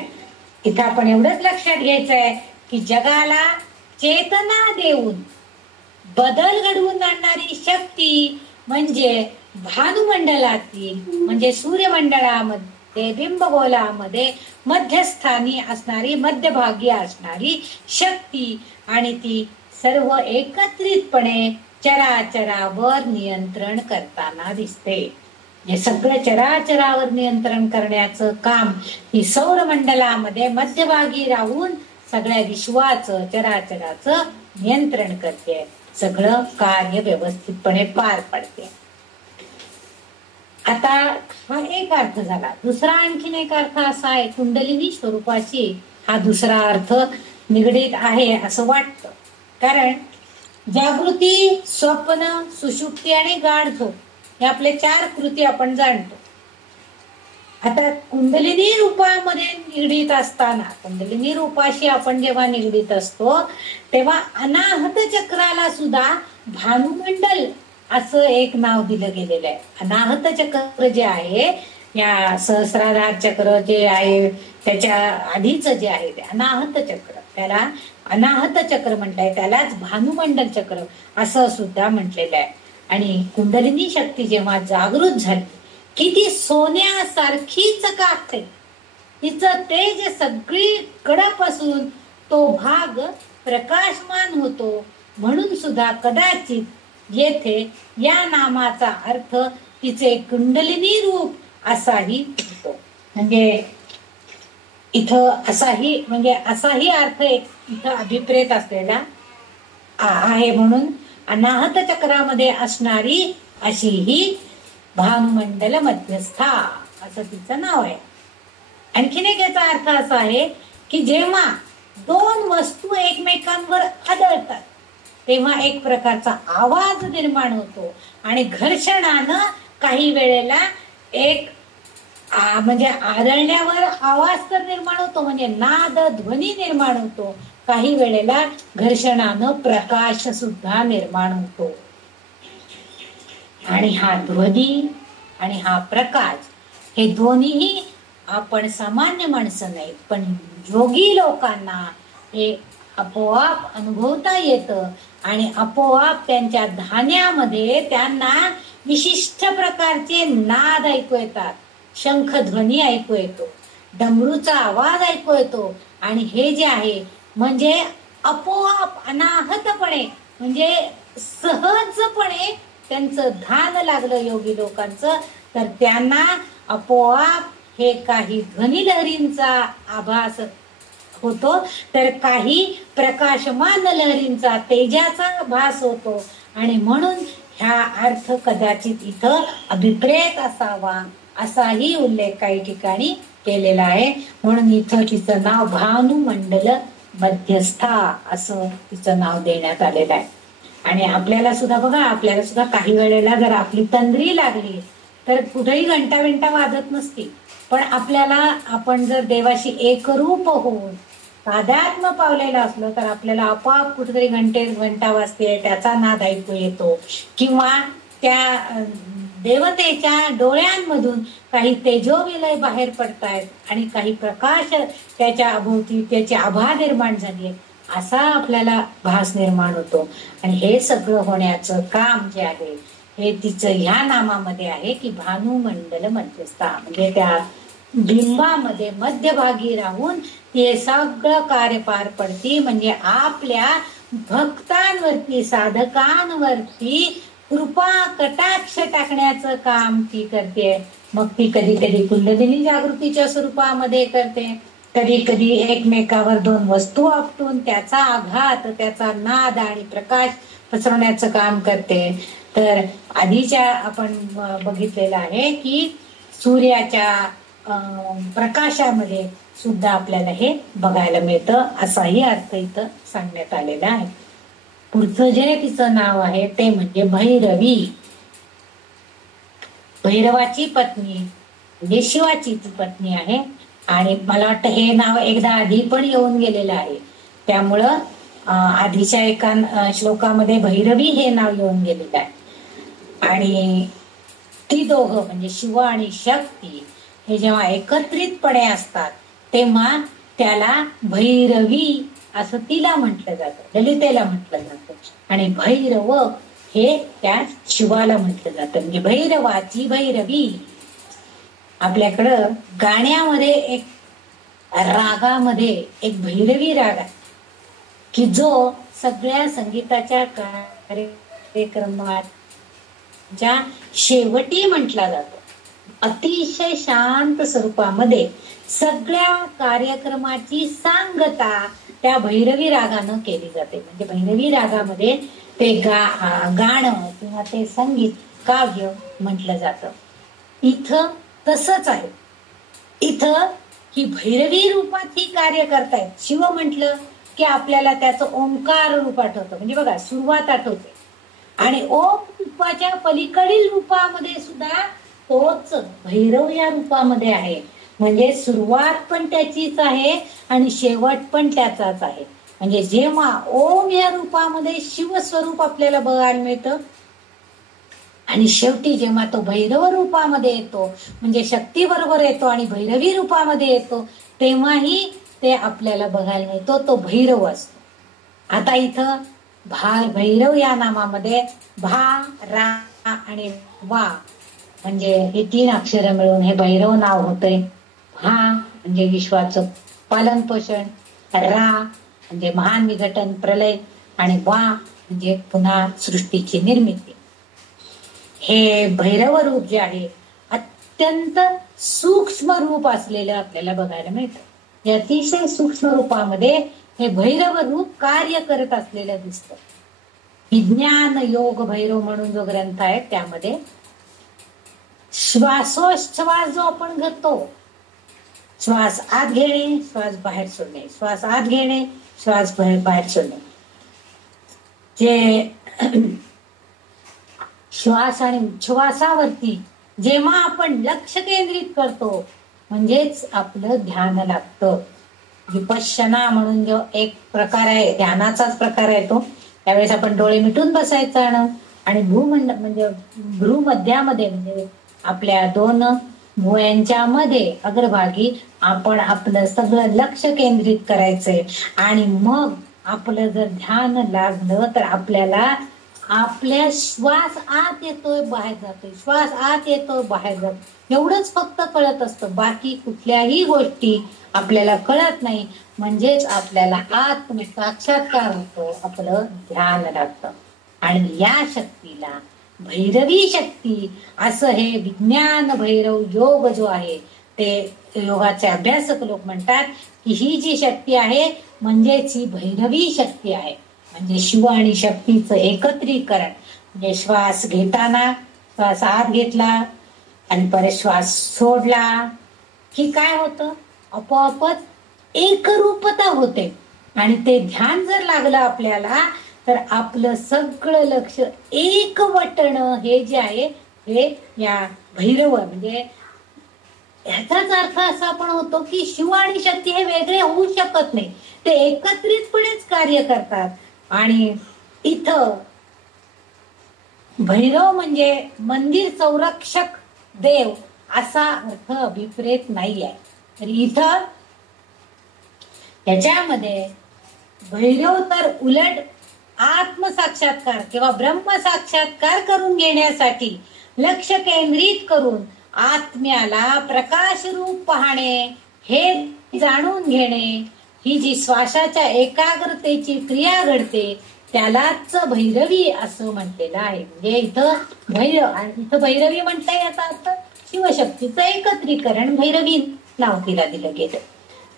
इथं आपण एवढंच लक्षात घ्यायचंय की जगाला चेतना देऊन बदल घडवून आणणारी शक्ती म्हणजे भानुमंडलातील म्हणजे सूर्यमंडळामध्ये बिंबगोलामध्ये मध्यस्थानी असणारी मध्यभागी असणारी शक्ती, आणि ती सर्व एकत्रितपणे चराचरावर नियंत्रण करताना दिसते. हे सगळं चराचरावर नियंत्रण करण्याचं काम ही सौरमंडलामध्ये मध्यभागी राहून सगळ्या विश्वाचं चराचराचं नियंत्रण करते, सगळं कार्य व्यवस्थितपणे पार पडते. आता हा एक अर्थ झाला. दुसरा आणखीन एक अर्थ असा आहे, कुंडलिनी स्वरूपाची हा दुसरा अर्थ निगडीत आहे असं वाटतं. कारण जागृती, स्वप्न, सुषुप्ती आणि गाढ झोप हे आपले 4 कृती आपण जाणतो. आता कुंडलिनी रूपामध्ये निगडीत असताना, कुंडलिनी रूपाशी आपण जेव्हा निगडीत असतो तेव्हा अनाहत चक्राला सुद्धा भानुमंडल असं एक नाव दिलं गेलेलं आहे. अनाहत चक्र जे आहे, या सहस्राधार चक्र जे आहे त्याच्या आधीच जे आहे ते अनाहत चक्र, त्याला अनाहत चक्र म्हटलंय, त्यालाच भानुमंडल चक्र असं सुद्धा म्हटलेलं आहे. आणि कुंडलिनी शक्ती जेव्हा जागृत झाली की ती सोन्यासारखी चकाकते, तिचं तेज सगळीकडे पसरून तो भाग प्रकाशमान होतो. म्हणून सुद्धा कदाचित येथे या नामाचा अर्थ तिचे कुंडलिनी रूप असाही होतो. म्हणजे इथं असाही अर्थ इथं अभिप्रेत असलेला आहे. म्हणून अनाहत चक्रामध्ये असणारी अशी ही भानुमंडल मध्यस्था असं तिचं नाव आहे. आणखीन एक याचा अर्थ असा आहे की जेव्हा 2 वस्तू एकमेकांवर आदळतात तेव्हा एक प्रकारचा आवाज निर्माण होतो आणि घर्षणानं काही वेळेला एक म्हणजे आदळण्यावर आवाज तर निर्माण होतो, म्हणजे नाद ध्वनी निर्माण होतो. काही वेळेला घर्षणानं प्रकाश सुद्धा निर्माण होतो. आणि हा ध्वनी आणि हा प्रकाश हे दोन्हीही आपण सामान्य माणसं नाहीत, पण योगी लोकांना हे आपोआप अनुभवता येतं. आणि आपोआप त्यांच्या ध्यानामध्ये त्यांना विशिष्ट प्रकारचे नाद ऐकू येतात, शंख ध्वनी ऐकू येतो, डमरूचा आवाज ऐकू येतो. आणि हे जे आहे म्हणजे आपोआप अनाहतपणे म्हणजे सहजपणे त्यांचं ध्यान लागलं योगी लोकांचं, तर त्यांना आपोआप हे काही ध्वनी लहरींचा आभास होतो, तर काही प्रकाशमान लहरींचा तेजाचा भास होतो. आणि म्हणून ह्या अर्थ कदाचित इथं अभिप्रेत असावा असाही उल्लेख काही ठिकाणी केलेला आहे. म्हणून इथं तिचं नाव भानुमंडल मध्यस्था असं तिचं नाव देण्यात आलेलं आहे. आणि आपल्याला सुद्धा बघा, आपल्याला सुद्धा काही वेळेला जर आपली तंद्री लागली तर कुठेही घंटा विंटा वाजत नसती, पण आपल्याला आपण जर देवाशी एकरूप होऊन तादात्म्य पावलेला असलो तर आपल्याला आपोआप कुठेतरी घंटा वाजते, त्याचा नाद ऐकू येतो. किंवा त्या देवतेच्या डोळ्यांमधून काही तेजोविलय बाहेर पडतायत आणि काही प्रकाश त्याच्या अभोवती त्याची आभा निर्माण झाली असा आपल्याला भास निर्माण होतो. आणि हे सगळं होण्याचं काम जे आहे हे तिचं ह्या नामामध्ये आहे की भानुमंडल मध्यस्था, म्हणजे त्या बिंबामध्ये मध्यभागी राहून ते सगळं कार्य पार पडती. म्हणजे आपल्या भक्तांवरती साधकांवरती कृपा कटाक्ष टाकण्याचं काम ती करते. मग ती कधी कधी कुंडलिनी जागृतीच्या स्वरूपामध्ये करते, कधी कधी एकमेकावर 2 वस्तू आपटून त्याचा आघात, त्याचा नाद आणि प्रकाश पसरवण्याचं काम करते. तर आधीच्या आपण बघितलेलं आहे की सूर्याच्या प्रकाशामध्ये सुद्धा आपल्याला हे बघायला मिळतं असाही अर्थ इथं सांगण्यात आलेला आहे. पुढचं जे तिचं नाव आहे ते म्हणजे भैरवी, भैरवाची पत्नी म्हणजे शिवाची ती पत्नी आहे. आणि मला वाटतं हे नाव एकदा आधी पण येऊन गेलेलं आहे, त्यामुळं आधीच्या एका श्लोकामध्ये भैरवी हे नाव येऊन गेलेलं आहे. आणि ती दोघं म्हणजे शिव आणि शक्ती हे जेव्हा एकत्रितपणे असतात तेव्हा त्याला भैरवी असं तिला म्हटलं जातं, ललितेला म्हटलं जातं. आणि भैरव हे त्या शिवाला म्हटलं जातं, म्हणजे भैरवाची भैरवी. आपल्याकडं गाण्यामध्ये एक रागामध्ये एक भैरवी राग आहे की जो सगळ्या संगीताच्या कार्यक्रमात ज्या शेवटी म्हटला जातो. अतिशय शांत स्वरूपामध्ये सगळ्या कार्यक्रमाची सांगता त्या भैरवी रागानं केली जाते. म्हणजे भैरवी रागामध्ये ते गाणं किंवा ते संगीत काव्य म्हटलं जातं. इथं तसंच आहे. इथं ही भैरवी रूपात ही कार्य करतायत. शिव म्हटलं की आपल्याला त्याचं ओंकार रूप आठवतं, म्हणजे बघा सुरुवात आठवते. आणि ओम रूपाच्या पलीकडील रूपामध्ये सुद्धा तोच भैरव या रूपामध्ये आहे. म्हणजे सुरुवात पण त्याचीच आहे आणि शेवट पण त्याचाच आहे. म्हणजे जेव्हा ओम या रूपामध्ये शिवस्वरूप आपल्याला बघायला मिळतं आणि शेवटी जेव्हा तो भैरव रूपामध्ये येतो म्हणजे शक्ती बरोबर येतो आणि भैरवी रूपामध्ये येतो तेव्हाही ते आपल्याला बघायला मिळतो, तो भैरव असतो. आता इथं भैरव या नामामध्ये भा, रा आणि वा म्हणजे हे 3 अक्षर मिळून हे भैरव नाव होतंय. भा म्हणजे विश्वाचं पालन पोषण, रा म्हणजे महान विघटन प्रलय आणि वा म्हणजे पुन्हा सृष्टीची निर्मिती. हे भैरव रूप जे आहे अत्यंत सूक्ष्म रूप असलेलं आपल्याला बघायला मिळतं. या अतिशय सूक्ष्म रूपामध्ये हे भैरव रूप कार्य करत असलेलं दिसतं. विज्ञान योग भैरव म्हणून जो ग्रंथ आहे त्यामध्ये श्वासोच्छ्वास जो आपण घेतो, श्वास आत घेणे, श्वास बाहेर सोडणे, श्वास आत घेणे, श्वास बाहेर सोडणे, जे श्वास आणि उच्छ्वासावरती जेव्हा आपण लक्ष केंद्रित करतो म्हणजेच आपलं ध्यान लागतं. विपश्यना म्हणून जो एक प्रकार आहे, ध्यानाचाच प्रकार आहे तो. त्यावेळेस आपण डोळे मिटून बसायचं आणि म्हणजे भ्रूमध्यामध्ये म्हणजे आपल्या 2 भुवयांच्या मध्ये अग्रभागी आपण आपलं सगळं लक्ष केंद्रित करायचंय. आणि मग आपलं जर ध्यान लागलं तर आपल्याला आपल्या श्वास आत येतोय बाहेर जातोय, श्वास आत येतोय बाहेर जातोय एवढंच फक्त कळत असतं. बाकी कुठल्याही गोष्टी आपल्याला कळत नाही. म्हणजेच आपल्याला आत्म साक्षात्कार होतो, आपलं ध्यान लागतं. आणि या शक्तीला भैरवी शक्ती असं हे विज्ञान भैरव योग जो आहे ते योगाचे अभ्यासक लोक म्हणतात की ही जी शक्ती आहे म्हणजेच ही भैरवी शक्ती आहे. म्हणजे शिव आणि शक्तीचं एकत्रीकरण. म्हणजे श्वास घेताना श्वास आत घेतला आणि परत श्वास सोडला की काय होतं, आपोआपच एकरूपता होते. आणि ते ध्यान जर लागलं आपल्याला तर आपलं सगळं लक्ष एकवटणं हे जे आहे हे या भैरव म्हणजे ह्याचाच अर्थ असा पण होतो की शिव आणि शक्ती हे वेगळे होऊ शकत नाही, ते एकत्रितपणेच कार्य करतात. आणि इथं भैरव म्हणजे मंदिर संरक्षक देव असा अर्थ अभिप्रेत नाही आहे. तर इथं याच्यामध्ये भैरव तर उलट आत्मसाक्षात्कार किंवा ब्रह्मसाक्षात्कार करून घेण्यासाठी लक्ष केंद्रित करून आत्म्याला प्रकाश रूप पाहणे हे जाणून घेणे ही जी श्वासाच्या एकाग्रतेची क्रिया घडते त्यालाच भैरवी असं म्हटलेलं आहे. म्हणजे इथं भैरवी म्हणता याचा अर्थ शिवशक्तीचं एकत्रीकरण भैरवी नाव तिला दिलं गेलं.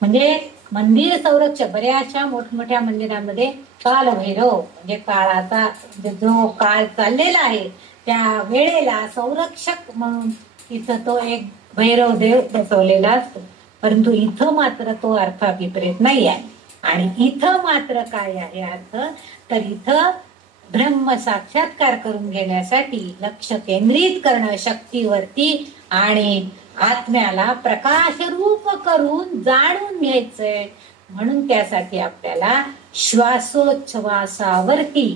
म्हणजे मंदिर संरक्षक बऱ्याचशा मोठमोठ्या मंदिरांमध्ये कालभैरव म्हणजे काळाचा जो काळ चाललेला आहे त्या वेळेला संरक्षक म्हणून इथं तो एक भैरव देव बसवलेला असतो. परंतु इथं मात्र तो अर्थ अभिप्रेत नाही आहे. आणि इथं मात्र काय आहे अर्थ, तर इथं ब्रह्म साक्षात्कार करून घेण्यासाठी लक्ष केंद्रित करणं शक्तीवरती आणि आत्म्याला प्रकाश रूप करून जाणून घ्यायचंय. म्हणून त्यासाठी आपल्याला श्वासावरती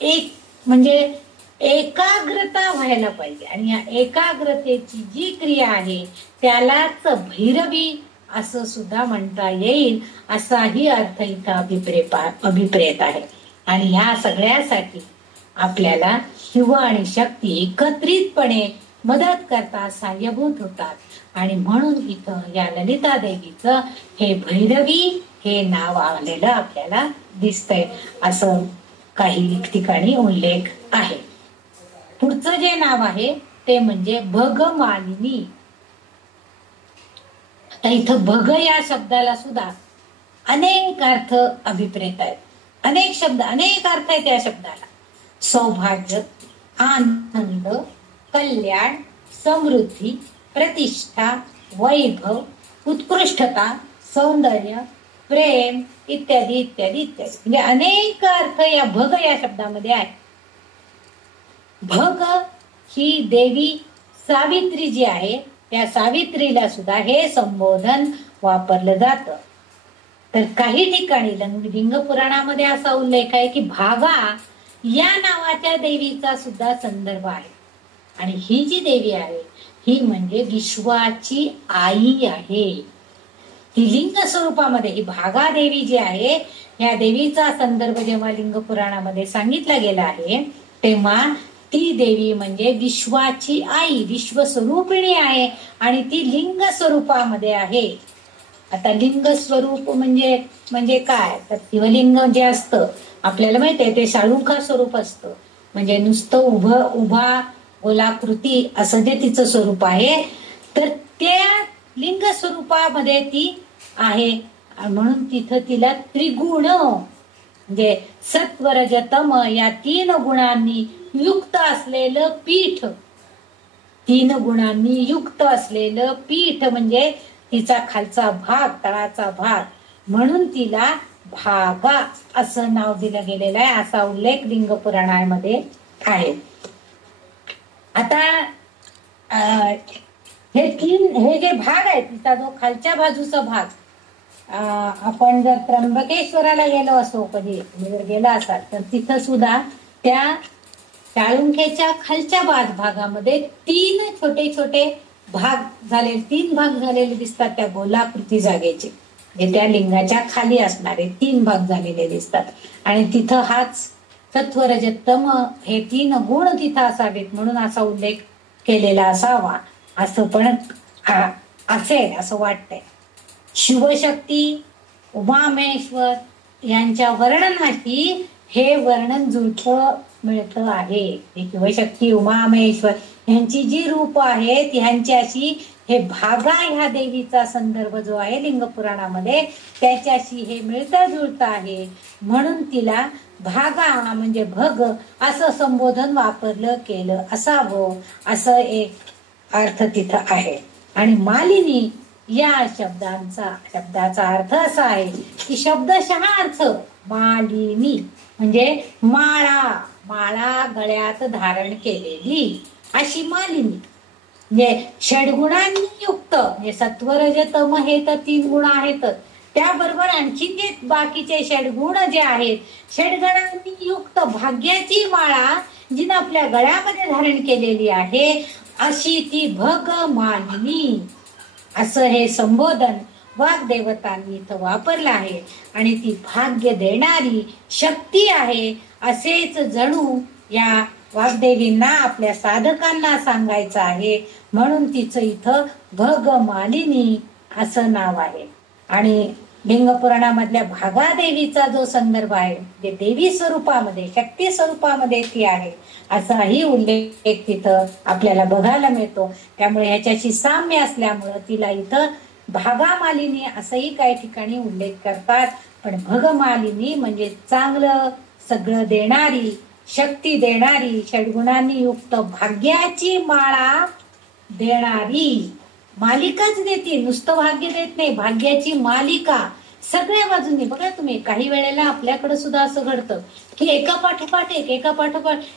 एक म्हणजे एकाग्रता व्हायला पाहिजे. आणि या एकाग्रतेची जी क्रिया आहे त्यालाच भैरवी असं सुद्धा म्हणता येईल, असाही अर्थ इथं अभिप्रेत आहे. आणि ह्या सगळ्यासाठी आपल्याला शिव आणि शक्ती एकत्रितपणे मदत करतात, सहाय्यभूत होतात. आणि म्हणून इथं या ललिता देवीचं हे भैरवी हे नाव आलेलं आपल्याला दिसतंय, असं काही ठिकाणी उल्लेख आहे. पुढचं जे नाव आहे ते म्हणजे भगमालिनी. आता इथं भग या शब्दाला सुद्धा अनेक अर्थ अभिप्रेत आहेत. अनेक शब्द, अनेक अर्थ आहेत या शब्दाला. सौभाग्य, आनंद, कल्याण, समृद्धी, प्रतिष्ठा, वैभव, उत्कृष्टता, सौंदर्य, प्रेम इत्यादी इत्यादी इत्यादी. म्हणजे अनेक अर्थ या भग या शब्दामध्ये आहे. भग ही देवी सावित्री जी आहे त्या सावित्रीला सुद्धा हे संबोधन वापरलं जातं. तर काही ठिकाणी लिंग पुराणामध्ये असा उल्लेख आहे की भागा या नावाच्या देवीचा सुद्धा संदर्भ आहे. आणि ही जी देवी आहे ही म्हणजे विश्वाची आई आहे. ती लिंग स्वरूपामध्ये ही भागा देवी जी आहे या देवीचा संदर्भ जेव्हा लिंग पुराणामध्ये सांगितला गेला आहे तेव्हा ती देवी म्हणजे विश्वाची आई, विश्वस्वरूपिणी आहे आणि ती लिंग स्वरूपामध्ये आहे. आता लिंग स्वरूप म्हणजे काय, तर शिवलिंग जे असतं आपल्याला माहिती आहे ते शाळुखा स्वरूप असतं. म्हणजे नुसतं उभा गोलाकृती असं जे तिचं स्वरूप आहे, तर त्या लिंग स्वरूपामध्ये ती आहे. म्हणून तिथं तिला त्रिगुण म्हणजे सत्व रज तम या 3 गुणांनी युक्त असलेलं पीठ, 3 गुणांनी युक्त असलेलं पीठ म्हणजे तिचा खालचा भाग, तळाचा भाग, म्हणून तिला भागा असं नाव दिलं गेलेलं आहे, असा उल्लेख लिंग पुराणामध्ये आहे. आता हे जे भाग आहे तिचा जो खालच्या बाजूचा भाग, आपण जर त्र्यंबकेश्वराला गेलो असो, कधी जर गेला असाल तर तिथं सुद्धा त्या शाळुंखेच्या खालच्या भागामध्ये 3 छोटे छोटे भाग झालेले, 3 भाग झालेले दिसतात त्या गोलाकृती जागेचे. म्हणजे त्या लिंगाच्या खाली असणारे 3 भाग झालेले दिसतात. आणि तिथं हाच सत्व रजतम हे 3 गुण तिथं असावेत म्हणून असा उल्लेख केलेला असावा असं पण असेल असं वाटतंय. शिवशक्ती, उमामेश्वर यांच्या वर्णनाशी हे वर्णन जुळतं मिळतं आहे. शिवशक्ती, उमामेश्वर यांची जी रूप आहेत ह्यांच्याशी हे भागा ह्या देवीचा संदर्भ जो आहे लिंग पुराणामध्ये त्याच्याशी हे मिळतं जुळतं आहे. म्हणून तिला भागा म्हणजे भग असं संबोधन वापरलं केलं असावं असं एक अर्थ तिथं आहे. आणि मालिनी या शब्दाचा अर्थ असा आहे की शब्दशः अर्थ मालिनी म्हणजे माळा गळ्यात धारण केलेली अशी मालिनी. म्हणजे षड्गुणांनी युक्त, म्हणजे सत्व रज तम हे तर 3 गुण आहेत, त्याबरोबर आणखी जे बाकीचे षड्गुण जे आहेत, षड्गुणांनी युक्त भाग्याची माळा जिने आपल्या गळ्यामध्ये धारण केलेली आहे अशी ती भग मालिनी असं हे संबोधन वाग्देवतांनी इथं वापरलं आहे. आणि ती भाग्य देणारी शक्ती आहे असेच जणू या वाग्देवींना आपल्या साधकांना सांगायचं आहे. म्हणून तिचं इथं भग मालिनी असं नाव आहे. आणि लिंग पुराणामधल्या भागादेवीचा जो संदर्भ आहे जे देवी स्वरूपामध्ये, शक्ती स्वरूपामध्ये ती आहे असाही उल्लेख तिथं आपल्याला बघायला मिळतो. त्यामुळे ह्याच्याशी साम्य असल्यामुळं तिला इथं भागामालिनी असंही काही ठिकाणी उल्लेख करतात. पण भगमालिनी म्हणजे चांगलं सगळं देणारी, शक्ती देणारी, षड्गुणांनी युक्त भाग्याची माळा देणारी, मालिकाच देते, नुसतं भाग्य देत नाही, भाग्याची मालिका सगळ्या बाजूंनी. बघा तुम्ही काही वेळेला आपल्याकडे सुद्धा असं घडतं की एका पाठोपाठ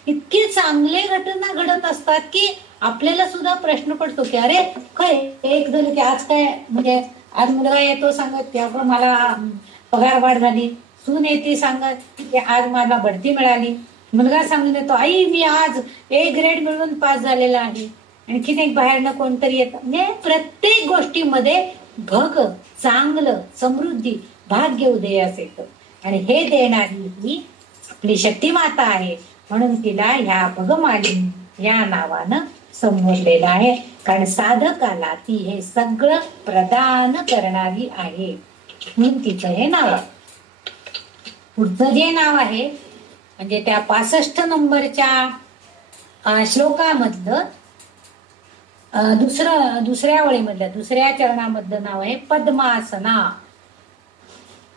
इतके चांगले घटना घडत असतात की आपल्याला सुद्धा प्रश्न पडतो की अरे काय एक झालं की आज काय, म्हणजे आज मुलगा येतो सांगत की अगं मला पगार वाढ झाली, सून येते सांगत की आज मला बढती मिळाली, मुलगा सांगून येतो आई मी आज ए ग्रेड मिळून पास झालेला आहे, आणखीन एक बाहेरनं कोणतरी येतं. म्हणजे प्रत्येक गोष्टीमध्ये भग, चांगलं, समृद्धी, भाग्य उदयास येतं. आणि हे देणारी ही आपली शक्ती माता आहे, म्हणून तिला ह्या भगमालिनी या नावानं संबोधलेलं आहे. कारण साधकाला ती हे सगळं प्रदान करणारी आहे, म्हणून तिचं हे नाव आहे. पुढचं जे नाव आहे म्हणजे त्या 65 नंबरच्या श्लोकामधलं दुसऱ्या ओळीमधलं दुसऱ्या चरणामधलं नाव आहे पद्मासना.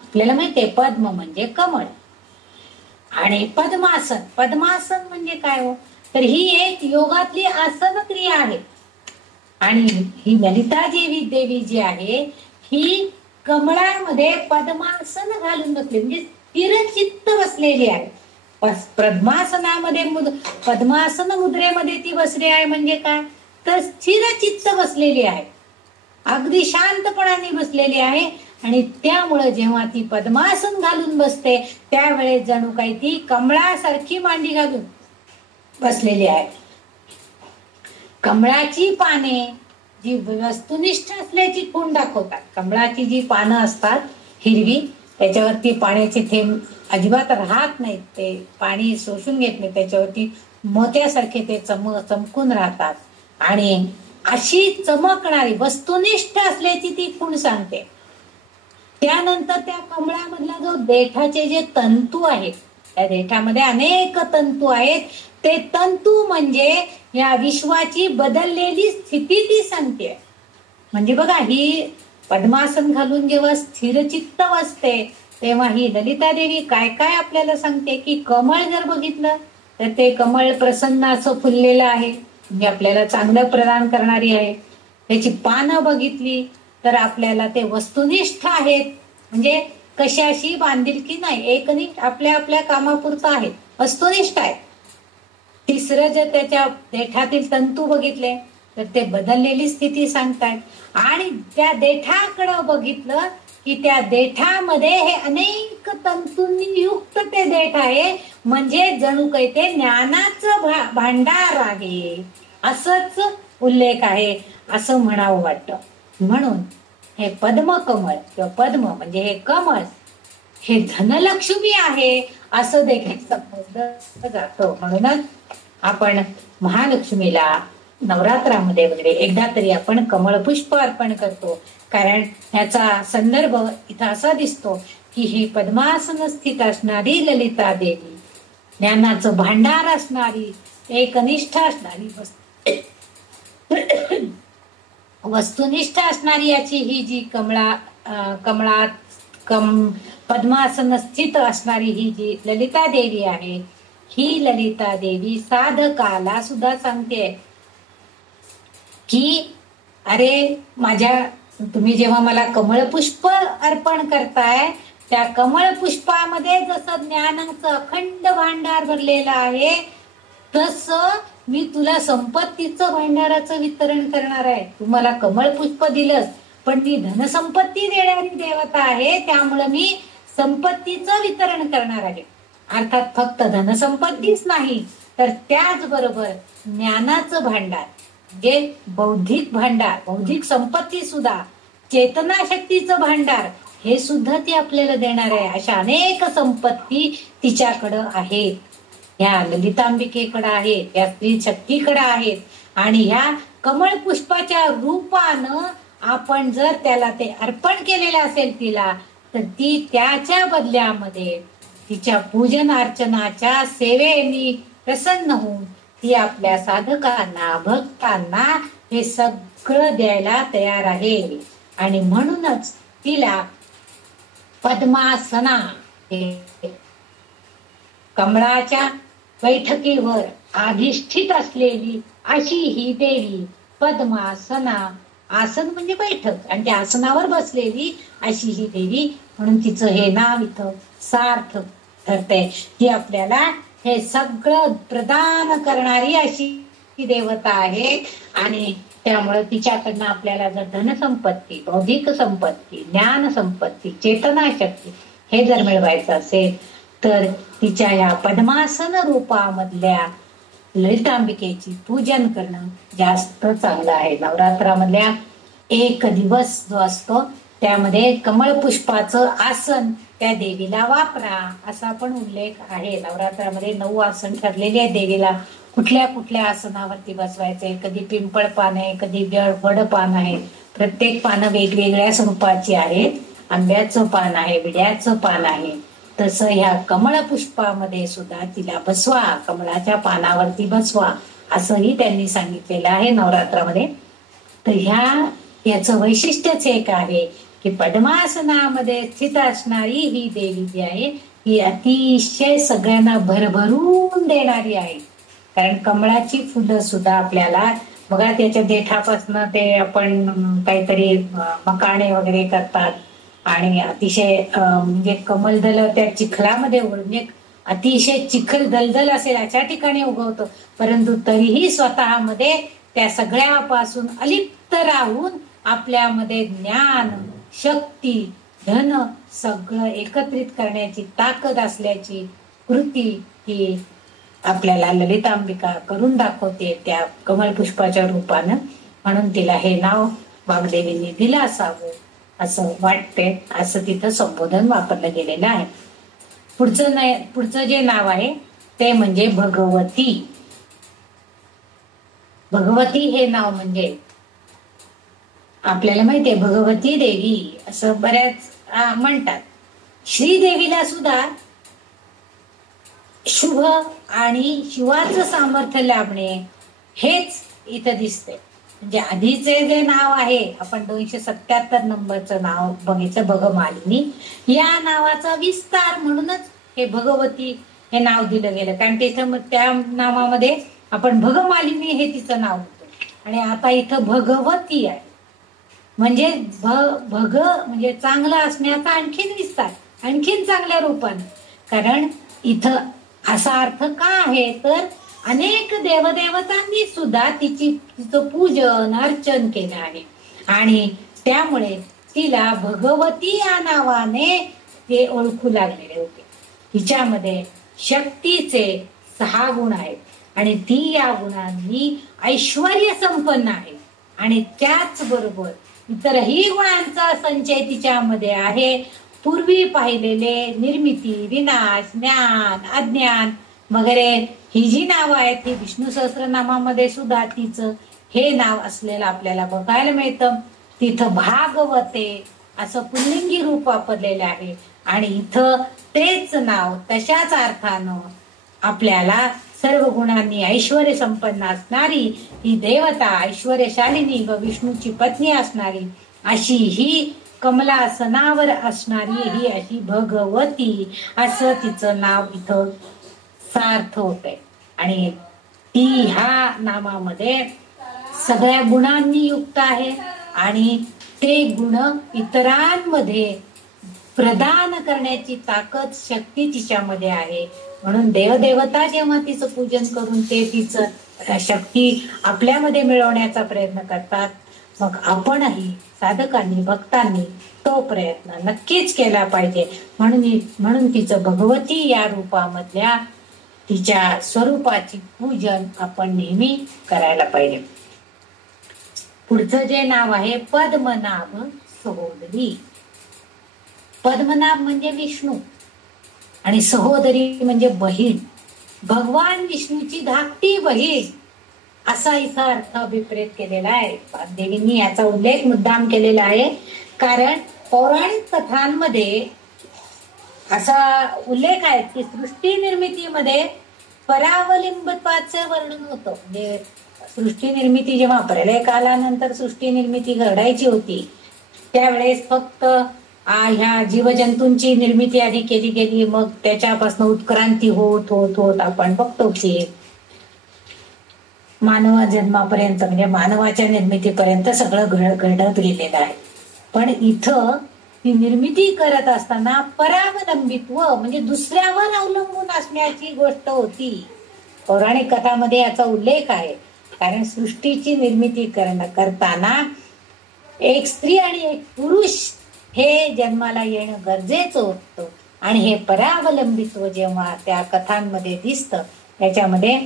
आपल्याला माहितीये पद्म म्हणजे कमळ आणि पद्मासन. पद्मासन म्हणजे काय हो, तर ही एक योगातली आसन क्रिया आहे. आणि ही ललिता देवी जी आहे ही कमळामध्ये पद्मासन घालून बसली, म्हणजे स्थिर चित्त बसलेली आहे. पद्मासनामध्ये पद्मासन मुद्रेमध्ये ती बसली आहे म्हणजे काय, तर स्थिर चित्त बसलेली आहे, अगदी शांतपणाने बसलेली आहे. आणि त्यामुळे जेव्हा ती पद्मासन घालून बसते त्यावेळेस जणू काही ती कमळासारखी मांडी घालून बसलेली आहे. कमळाची पाने जी वस्तुनिष्ठ असल्याची खूण दाखवतात. कमळाची जी पानं असतात हिरवी, त्याच्यावरती पाण्याचे थेंब अजिबात राहत नाहीत, ते पाणी शोषून घेत नाही, त्याच्यावरती मोत्यासारखे ते चमकून राहतात. आणि अशी चमकणारी वस्तुनिष्ठ असल्याची ती खूण सांगते. त्यानंतर त्या कमळामधला जो देठाचे जे तंतू आहेत, त्या देठामध्ये अनेक तंतू आहेत, ते तंतू म्हणजे या विश्वाची बदललेली स्थिती ती सांगते. म्हणजे बघा, ही पद्मासन घालून जेव्हा स्थिरचित्त बसते तेव्हा ही ललिता देवी काय काय आपल्याला सांगते की कमळ जर बघितलं तर ते कमळ प्रसन्न असं फुललेलं आहे, म्हणजे आपल्याला चांगलं प्रदान करणारी आहे. त्याची पानं बघितली तर आपल्याला ते वस्तुनिष्ठ आहेत, म्हणजे कशाशी बांधिलकी नाही, एकनिष्ठ आपल्या आपल्या कामापुरतं आहे, वस्तुनिष्ठ आहे. तिसरं जर त्याच्या देठातील तंतू बघितले तर ते बदललेली स्थिती सांगतायत. आणि त्या देठाकडं बघितलं की त्या देठामध्ये हे अनेक तंतूंनी युक्त ते देठ आहे, म्हणजे जणू काही ते ज्ञानाचं भांडार आहे असंच उल्लेख आहे, असं म्हणावं वाटतं. म्हणून हे पद्मकमळ किंवा पद्म म्हणजे हे कमळ हे धनलक्ष्मी आहे असं देखील समजलं जातं. म्हणूनच आपण महालक्ष्मीला नवरात्रामध्ये वगैरे एकदा तरी आपण कमळ पुष्प अर्पण करतो. कारण ह्याचा संदर्भ इथं असा दिसतो की ही पद्मासन स्थित असणारी ललिता देवी, ज्ञानाचं भांडार असणारी, एकनिष्ठ असणारी, वस्तुनिष्ठ असणारी याची ही जी पद्मासन स्थित असणारी ही जी ललिता देवी आहे, ही ललिता देवी साधकाला सुद्धा सांगते की अरे तुम्ही जेव्हा मला कमळ पुष्प अर्पण करताय, त्या कमळ पुष्पामध्ये जसं ज्ञानाचं अखंड भांडार भरलेलं आहे, तसं मी तुला संपत्तीचं भांडाराचं वितरण करणार आहे. तू मला कमळ पुष्प दिलंस, पण मी धनसंपत्ती देणारी देवता आहे, त्यामुळे मी संपत्तीचं वितरण करणार आहे. अर्थात फक्त धनसंपत्तीच नाही तर त्याचबरोबर ज्ञानाचं भांडार, जे बौद्धिक भांडार, बौद्धिक संपत्ती सुद्धा, चेतनाशक्तीचं भांडार हे सुद्धा ती आपल्याला देणार आहे. अशा अनेक संपत्ती तिच्याकडं आहेत, ह्या ललितांबिकेकडे आहेत, या स्त्री शक्तीकडे आहेत. आणि ह्या कमळ पुष्पाच्या रूपानं आपण जर त्याला ते अर्पण केलेलं असेल तिला, तर ती त्याच्या बदल्यामध्ये तिच्या पूजन अर्चनाच्या सेवेनी प्रसन्न होऊन ती आपल्या साधकांना, भक्तांना हे सगळं द्यायला तयार आहे. आणि म्हणूनच तिला पद्मासना, कमळाच्या बैठकीवर अधिष्ठित असलेली अशी ही देवी पद्मासना, आसन म्हणजे बैठक, आणि त्या आसनावर बसलेली अशी ही देवी, म्हणून तिचं हे नाव इथं सार्थ ठरतंय. ती आपल्याला हे सगळं प्रदान करणारी अशी देवता आहे. आणि त्यामुळे तिच्याकडनं आपल्याला जर धनसंपत्ती, बौद्धिक संपत्ती, ज्ञान संपत्ती, चेतना शक्ती हे जर मिळवायचं असेल तर तिच्या या पद्मासन रूपामधल्या ललितांबिकेची पूजन करणं जास्त चांगलं आहे. नवरात्रामधल्या एक दिवस जो असतो त्यामध्ये कमळ पुष्पाचं आसन त्या देवीला वापरा असा पण उल्लेख आहे. नवरात्रामध्ये 9 आसन ठरलेले आहे देवीला कुठल्या कुठल्या आसनावरती बसवायचंय. कधी पिंपळ पान आहे, कधी वड पान आहे. प्रत्येक पानं वेगवेगळ्या स्वरूपाची आहेत. आंब्याचं पान आहे, विड्याचं पान आहे. तसं ह्या कमळ पुष्पामध्ये सुद्धा तिला बसवा, कमळाच्या पानावरती बसवा असंही त्यांनी सांगितलेलं आहे नवरात्रामध्ये. तर याचं वैशिष्ट्यच एक आहे की पद्मासनामध्ये स्थित असणारी ही देवी जी आहे ही अतिशय सगळ्यांना भरभरून देणारी आहे. कारण कमळाची फुलं सुद्धा आपल्याला बघा त्याच्या देठापासून ते आपण काहीतरी मकाणे वगैरे करतात आणि अतिशय म्हणजे कमलदल त्या चिखलामध्ये म्हणजे अतिशय चिखल दलदल असेल अशा ठिकाणी उगवतं, परंतु तरीही स्वतःमध्ये त्या सगळ्यापासून अलिप्त राहून आपल्यामध्ये ज्ञान, शक्ती, धन सगळं एकत्रित करण्याची ताकद असल्याची कृती ही आपल्याला ललितांबिका करून दाखवते त्या कमळ पुष्पाच्या रूपानं. म्हणून तिला हे नाव वाग्देवींनी दिलं असावं असं वाटते. असं तिथं संबोधन वापरलं गेलेलं आहे. पुढचं जे नाव आहे ते म्हणजे भगवती. भगवती हे नाव म्हणजे आपल्याला माहितीये भगवती देवी असं बऱ्याच म्हणतात. श्रीदेवीला सुद्धा शुभ आणि शिवाचं सामर्थ्य लाभणे हेच इथं दिसते. म्हणजे आधीचे जे नाव आहे आपण 277 नंबरचं नाव बघितलं भगमालिनी, या नावाचा विस्तार म्हणूनच हे भगवती हे नाव दिलं गेलं. कारण तिथं त्या नावामध्ये आपण भगमालिनी हे तिचं नाव होतं आणि आता इथं भगवती आहे. म्हणजे भग म्हणजे चांगलं असण्याचा आणखीन विस्तार, आणखीन चांगल्या रूपाने. कारण इथं असा अर्थ का आहे तर अनेक देवदेवतांनी सुद्धा तिचं पूजन अर्चन केलं आहे आणि त्यामुळे तिला भगवती या नावाने ते ओळखू लागलेले होते. हिच्यामध्ये शक्तीचे 6 गुण आहेत आणि ती या गुणांनी ऐश्वर्य संपन्न आहे आणि त्याच बरोबर इतरही गुणांचा संचय तिच्यामध्ये आहे. पूर्वी पाहिलेले निर्मिती, विनाश, ज्ञान, अज्ञान वगैरे ही जी नावं आहेत ही विष्णू सहस्त्रनामामध्ये सुद्धा तिचं हे नाव असलेलं आपल्याला बघायला मिळतं. तिथं भागवते असं पुल्लिंगी रूप वापरलेलं आहे आणि इथं तेच नाव तशाच अर्थानं आपल्याला सर्व गुणांनी ऐश्वर्य संपन्न असणारी ही देवता, ऐश्वर्यशालिनी व विष्णूची पत्नी असणारी अशी ही कमलासनावर असणारी ही अशी भगवती असं तिचं नाव इथं सार्थ होतंय. आणि ती ह्या नामामध्ये सगळ्या गुणांनी युक्त आहे आणि ते गुण इतरांमध्ये प्रदान करण्याची ताकद, शक्ती तिच्यामध्ये आहे. म्हणून देवदेवता जेव्हा तिचं पूजन करून ते तिचं शक्ती आपल्यामध्ये मिळवण्याचा प्रयत्न करतात, मग आपणही साधकांनी, भक्तांनी तो प्रयत्न नक्कीच केला पाहिजे. म्हणून तिचं भगवती या रूपामधल्या तिच्या स्वरूपाची पूजन आपण नेहमी करायला पाहिजे. पुढचं जे नाव आहे पद्मनाभ सहोदरी. पद्मनाभ म्हणजे विष्णू आणि सहोदरी म्हणजे बहीण, भगवान विष्णूची धाकटी बहीण असा इथं अर्थ अभिप्रेत केलेला आहे. देवींनी याचा उल्लेख मुद्दाम केलेला आहे कारण पौराणिक कथांमध्ये असा उल्लेख आहे की सृष्टी निर्मितीमध्ये परावलिंबत्वाचे वर्णन होतं. म्हणजे सृष्टी निर्मिती जेव्हा प्रलय कालानंतर सृष्टी निर्मिती घडायची होती त्यावेळेस फक्त ह्या जीवजंतूंची निर्मिती आधी केली गेली, मग त्याच्यापासून उत्क्रांती होत होत होत आपण बघतो की मानवा जन्मापर्यंत म्हणजे मानवाच्या निर्मितीपर्यंत सगळं घडत गेलेलं आहे. पण इथं ती निर्मिती करत असताना परावलंबित्व म्हणजे दुसऱ्यावर अवलंबून असण्याची गोष्ट होती. पौराणिक कथामध्ये याचा उल्लेख आहे. कारण सृष्टीची निर्मिती करताना एक स्त्री आणि एक पुरुष हे जन्माला येणं गरजेचं होतं. आणि हे परावलंबित्व जेव्हा त्या कथांमध्ये दिसतं, त्याच्यामध्ये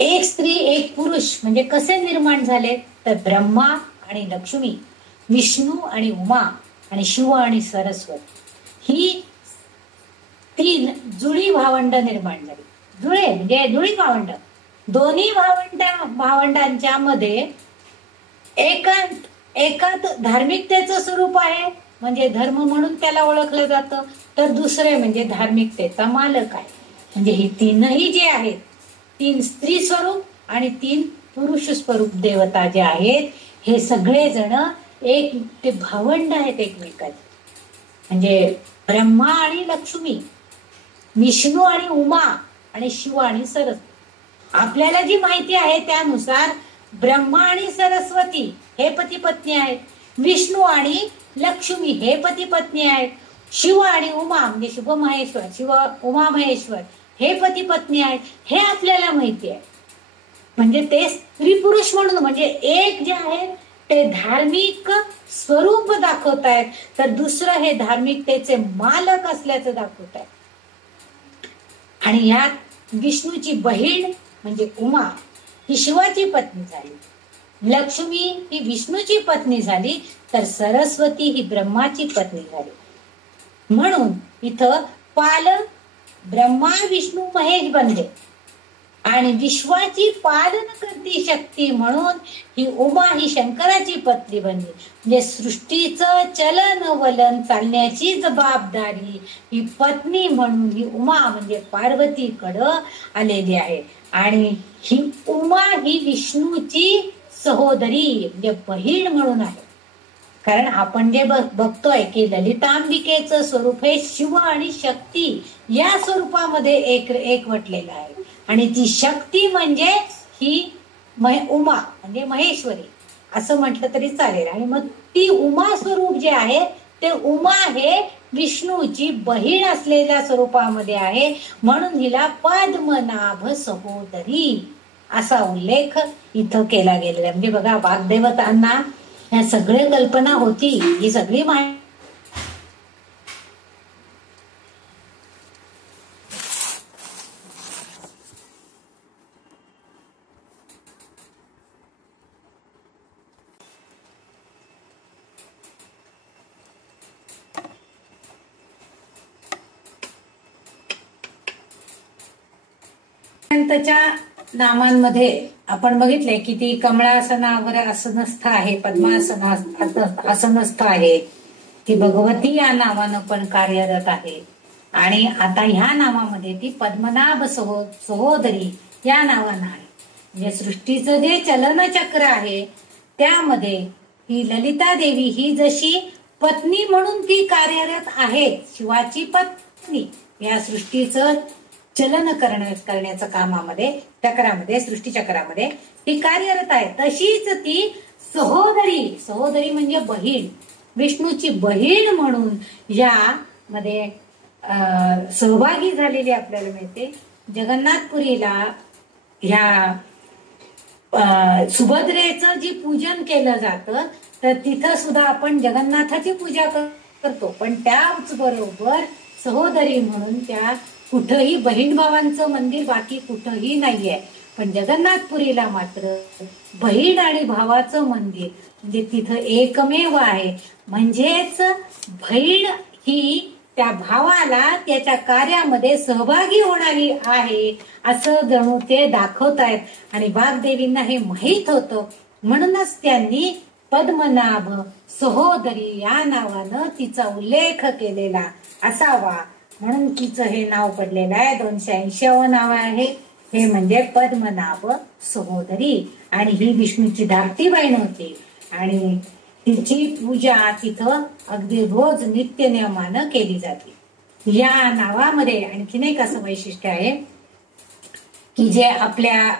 एक स्त्री एक पुरुष म्हणजे कसे निर्माण झाले, तर ब्रह्मा आणि लक्ष्मी, विष्णू आणि उमा आणि शिव आणि सरस्वती ही तीन जुळी भावंड निर्माण झाली. जुळे म्हणजे जुळी भावंड. दोन्ही भावंडांच्या मध्ये एकात धार्मिकतेचं स्वरूप आहे, म्हणजे धर्म म्हणून त्याला ओळखलं जातं, तर दुसरे म्हणजे धार्मिकतेचा मालक आहे. म्हणजे ही तीनही जे आहेत, तीन स्त्री स्वरूप आणि तीन पुरुष स्वरूप देवता जे आहेत, हे सगळे जण एक ते भावंड आहेत एकमेकांचे. म्हणजे ब्रह्मा आणि लक्ष्मी, विष्णू आणि उमा आणि शिव आणि सरस्वती. आपल्याला जी माहिती आहे त्यानुसार ब्रह्मा आणि सरस्वती हे पती पत्नी आहेत, विष्णू आणि लक्ष्मी हे पती पत्नी आहेत, शिव आणि उमा म्हणजे शिव उमा महेश्वर हे पती पत्नी आहेत, हे आपल्याला माहिती आहे. म्हणजे ते स्त्री पुरुष म्हणून म्हणजे एक जे आहे ते धार्मिक स्वरूप दाखवत आहेत, तर दुसरं हे धार्मिकतेचे मालक असल्याचं दाखवत आहे. आणि यात विष्णूची बहीण म्हणजे उमा ही शिवाची पत्नी झाली, लक्ष्मी ही विष्णूची पत्नी झाली, तर सरस्वती ही ब्रह्माची पत्नी झाली. म्हणून इथं पालक ब्रह्मा विष्णू महेश बनले आणि विश्वाची पालन करती शक्ती म्हणून ही उमा ही शंकराची पत्नी बनली. म्हणजे सृष्टीचं चलन वलन चालण्याची जबाबदारी ही पत्नी म्हणून ही उमा म्हणजे पार्वतीकडं आलेली आहे. आणि ही उमा ही विष्णूची सहोदरी म्हणजे बहीण म्हणून आहे. कारण आपण जे बघतोय की ललितांबिकेचं स्वरूप हे शिव आणि शक्ती या स्वरूपामध्ये एकवटलेलं आहे. आणि ती शक्ती म्हणजे ही उमा म्हणजे महेश्वरी असं म्हटलं तरी चालेल. आणि मग ती उमा स्वरूप जे आहे ते उमा हे विष्णूची बहीण असलेल्या स्वरूपामध्ये आहे, म्हणून हिला पद्मनाभ सहोदरी असा उल्लेख इथं केला गेलेला. म्हणजे बघा, वाग्देवतांना ह्या सगळ्या कल्पना होती, ही सगळी माहिती नामांमध्ये आपण बघितले की ती कमळासनावर आसनस्थ आहे, आसनस्थ आहे, ती भगवती या नावानं पण कार्यरत आहे. आणि आता ह्या नावामध्ये ती पद्मनाभ सहोदरी या नावानं आहे. म्हणजे सृष्टीचं जे चलनचक्र आहे त्यामध्ये ही ललिता देवी ही जशी पत्नी म्हणून ती कार्यरत आहे, शिवाची पत्नी या सृष्टीचं चलन करण्याचं कामामध्ये चक्रामध्ये सृष्टीचक्रामध्ये ती कार्यरत आहे, तशीच ती सहोदरी म्हणजे बहीण, विष्णूची बहीण म्हणून यामध्ये सहभागी झालेली आपल्याला मिळते. जगन्नाथपुरीला ह्या सुभद्रेचं जी पूजन केलं जातं, तर तिथं सुद्धा आपण जगन्नाथाची पूजा करतो, पण त्याच बरोबर सहोदरी म्हणून त्या कुठंही बहीण भावांचं मंदिर बाकी कुठंही नाहीये, पण जगन्नाथपुरीला मात्र बहीण आणि भावाचं मंदिर म्हणजे तिथं एकमेव आहे. म्हणजेच बहीण ही त्या भावाला त्याच्या कार्यामध्ये सहभागी होणारी आहे असं जणू ते दाखवतायत. आणि वाग्देवींना हे माहीत होतं, म्हणूनच त्यांनी पद्मनाभ सहोदरी या नावानं तिचा उल्लेख केलेला असावा, म्हणून तिचं हे नाव पडलेलं आहे. 280 नाव आहे हे म्हणजे पद्मनाभ सहोदरी. आणि ही विष्णूची धाकटी बहीण होती आणि तिची पूजा तिथं अगदी रोज नित्य नियमानं केली जाते. या नावामध्ये आणखीन एक असं वैशिष्ट्य आहे की जे आपल्या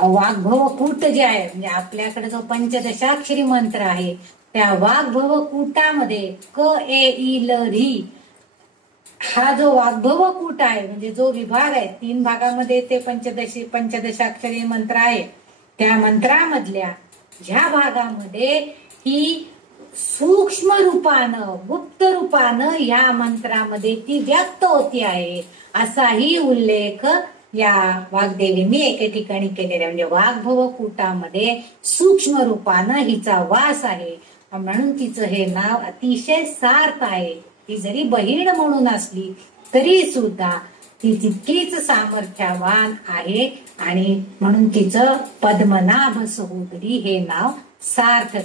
वाग्भव कूट जे आहे, म्हणजे आपल्याकडे जो पंचदशाक्षरी मंत्र आहे त्या वाग्भव कूटामध्ये क ए ई ल री हा जो वाग्भव कूट आहे म्हणजे जो विभाग आहे 3 भागामध्ये ते पंचदशाक्षरी मंत्र आहे. त्या मंत्रामधल्या ज्या भागामध्ये ही सूक्ष्म रूपानं गुप्त रूपानं या मंत्रामध्ये ती व्यक्त होती आहे असाही उल्लेख या वाग्देवींनी एके ठिकाणी केलेला म्हणजे वाग्भव कूटामध्ये सूक्ष्म रूपानं हिचा वास आहे म्हणून तिचं हे नाव अतिशय सार्थ आहे. ती जरी बहीण म्हणून असली तरी सुद्धा ती तितकीच सामर्थ्यवान आहे आणि म्हणून तिचं पद्मनाभ सहोदरी हे नाव सार्थ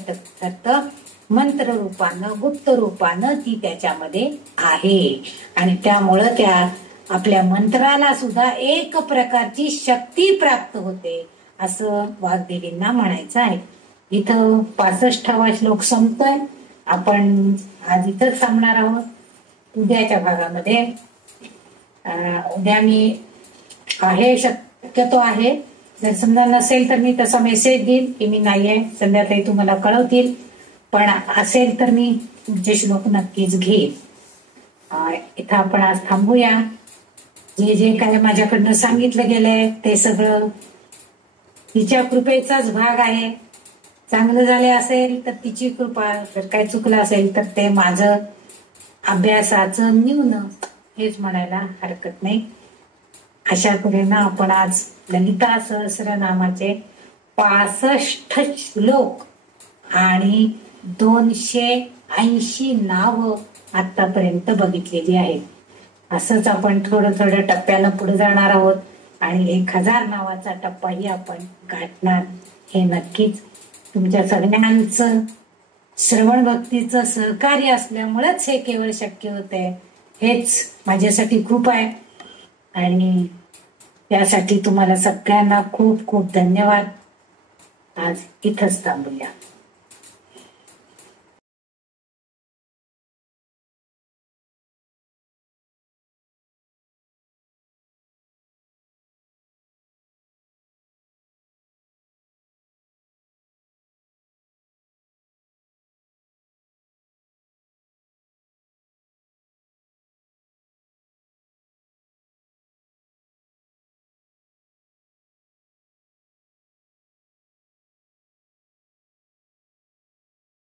ठरतं. मंत्र रूपानं गुप्त रूपानं ती त्याच्यामध्ये आहे आणि त्यामुळं त्या आपल्या मंत्राला सुद्धा एक प्रकारची शक्ती प्राप्त होते असं वाग्देवींना म्हणायचं आहे. इथं 65वा श्लोक संपतोय. आपण आज इथंच थांबणार आहोत. उद्याच्या भागामध्ये उद्या मी आहे शक्यतो आहे जर समजा नसेल तर मी तसा मेसेज देईल की मी नाहीये संध्याकाळी तुम्हाला कळवतील पण असेल तर मी तुमचे श्लोक नक्कीच घेईल. इथं आपण आज थांबूया. जे जे काय माझ्याकडनं सांगितलं गेलंय ते सगळं तिच्या कृपेचाच भाग आहे. चांगलं झाले असेल तर तिची कृपा जर काय चुकलं असेल तर ते माझं अभ्यासाचं न्यून हेच म्हणायला हरकत नाही. अशा तऱ्हेनं आपण आज ललिता सहस्रनामाचे 65 श्लोक आणि 280 नावं आतापर्यंत बघितलेली आहेत. असंच आपण थोडं थोडं टप्प्यानं पुढे जाणार आहोत आणि 1000 नावाचा टप्पाही आपण गाठणार हे नक्कीच. तुमच्या सगळ्यांचं श्रवण भक्तीचं सहकार्य असल्यामुळेच हे केवळ शक्य होतंय. हेच माझ्यासाठी खूप आहे आणि त्यासाठी तुम्हाला सगळ्यांना खूप खूप धन्यवाद. आज इथंच थांबूया.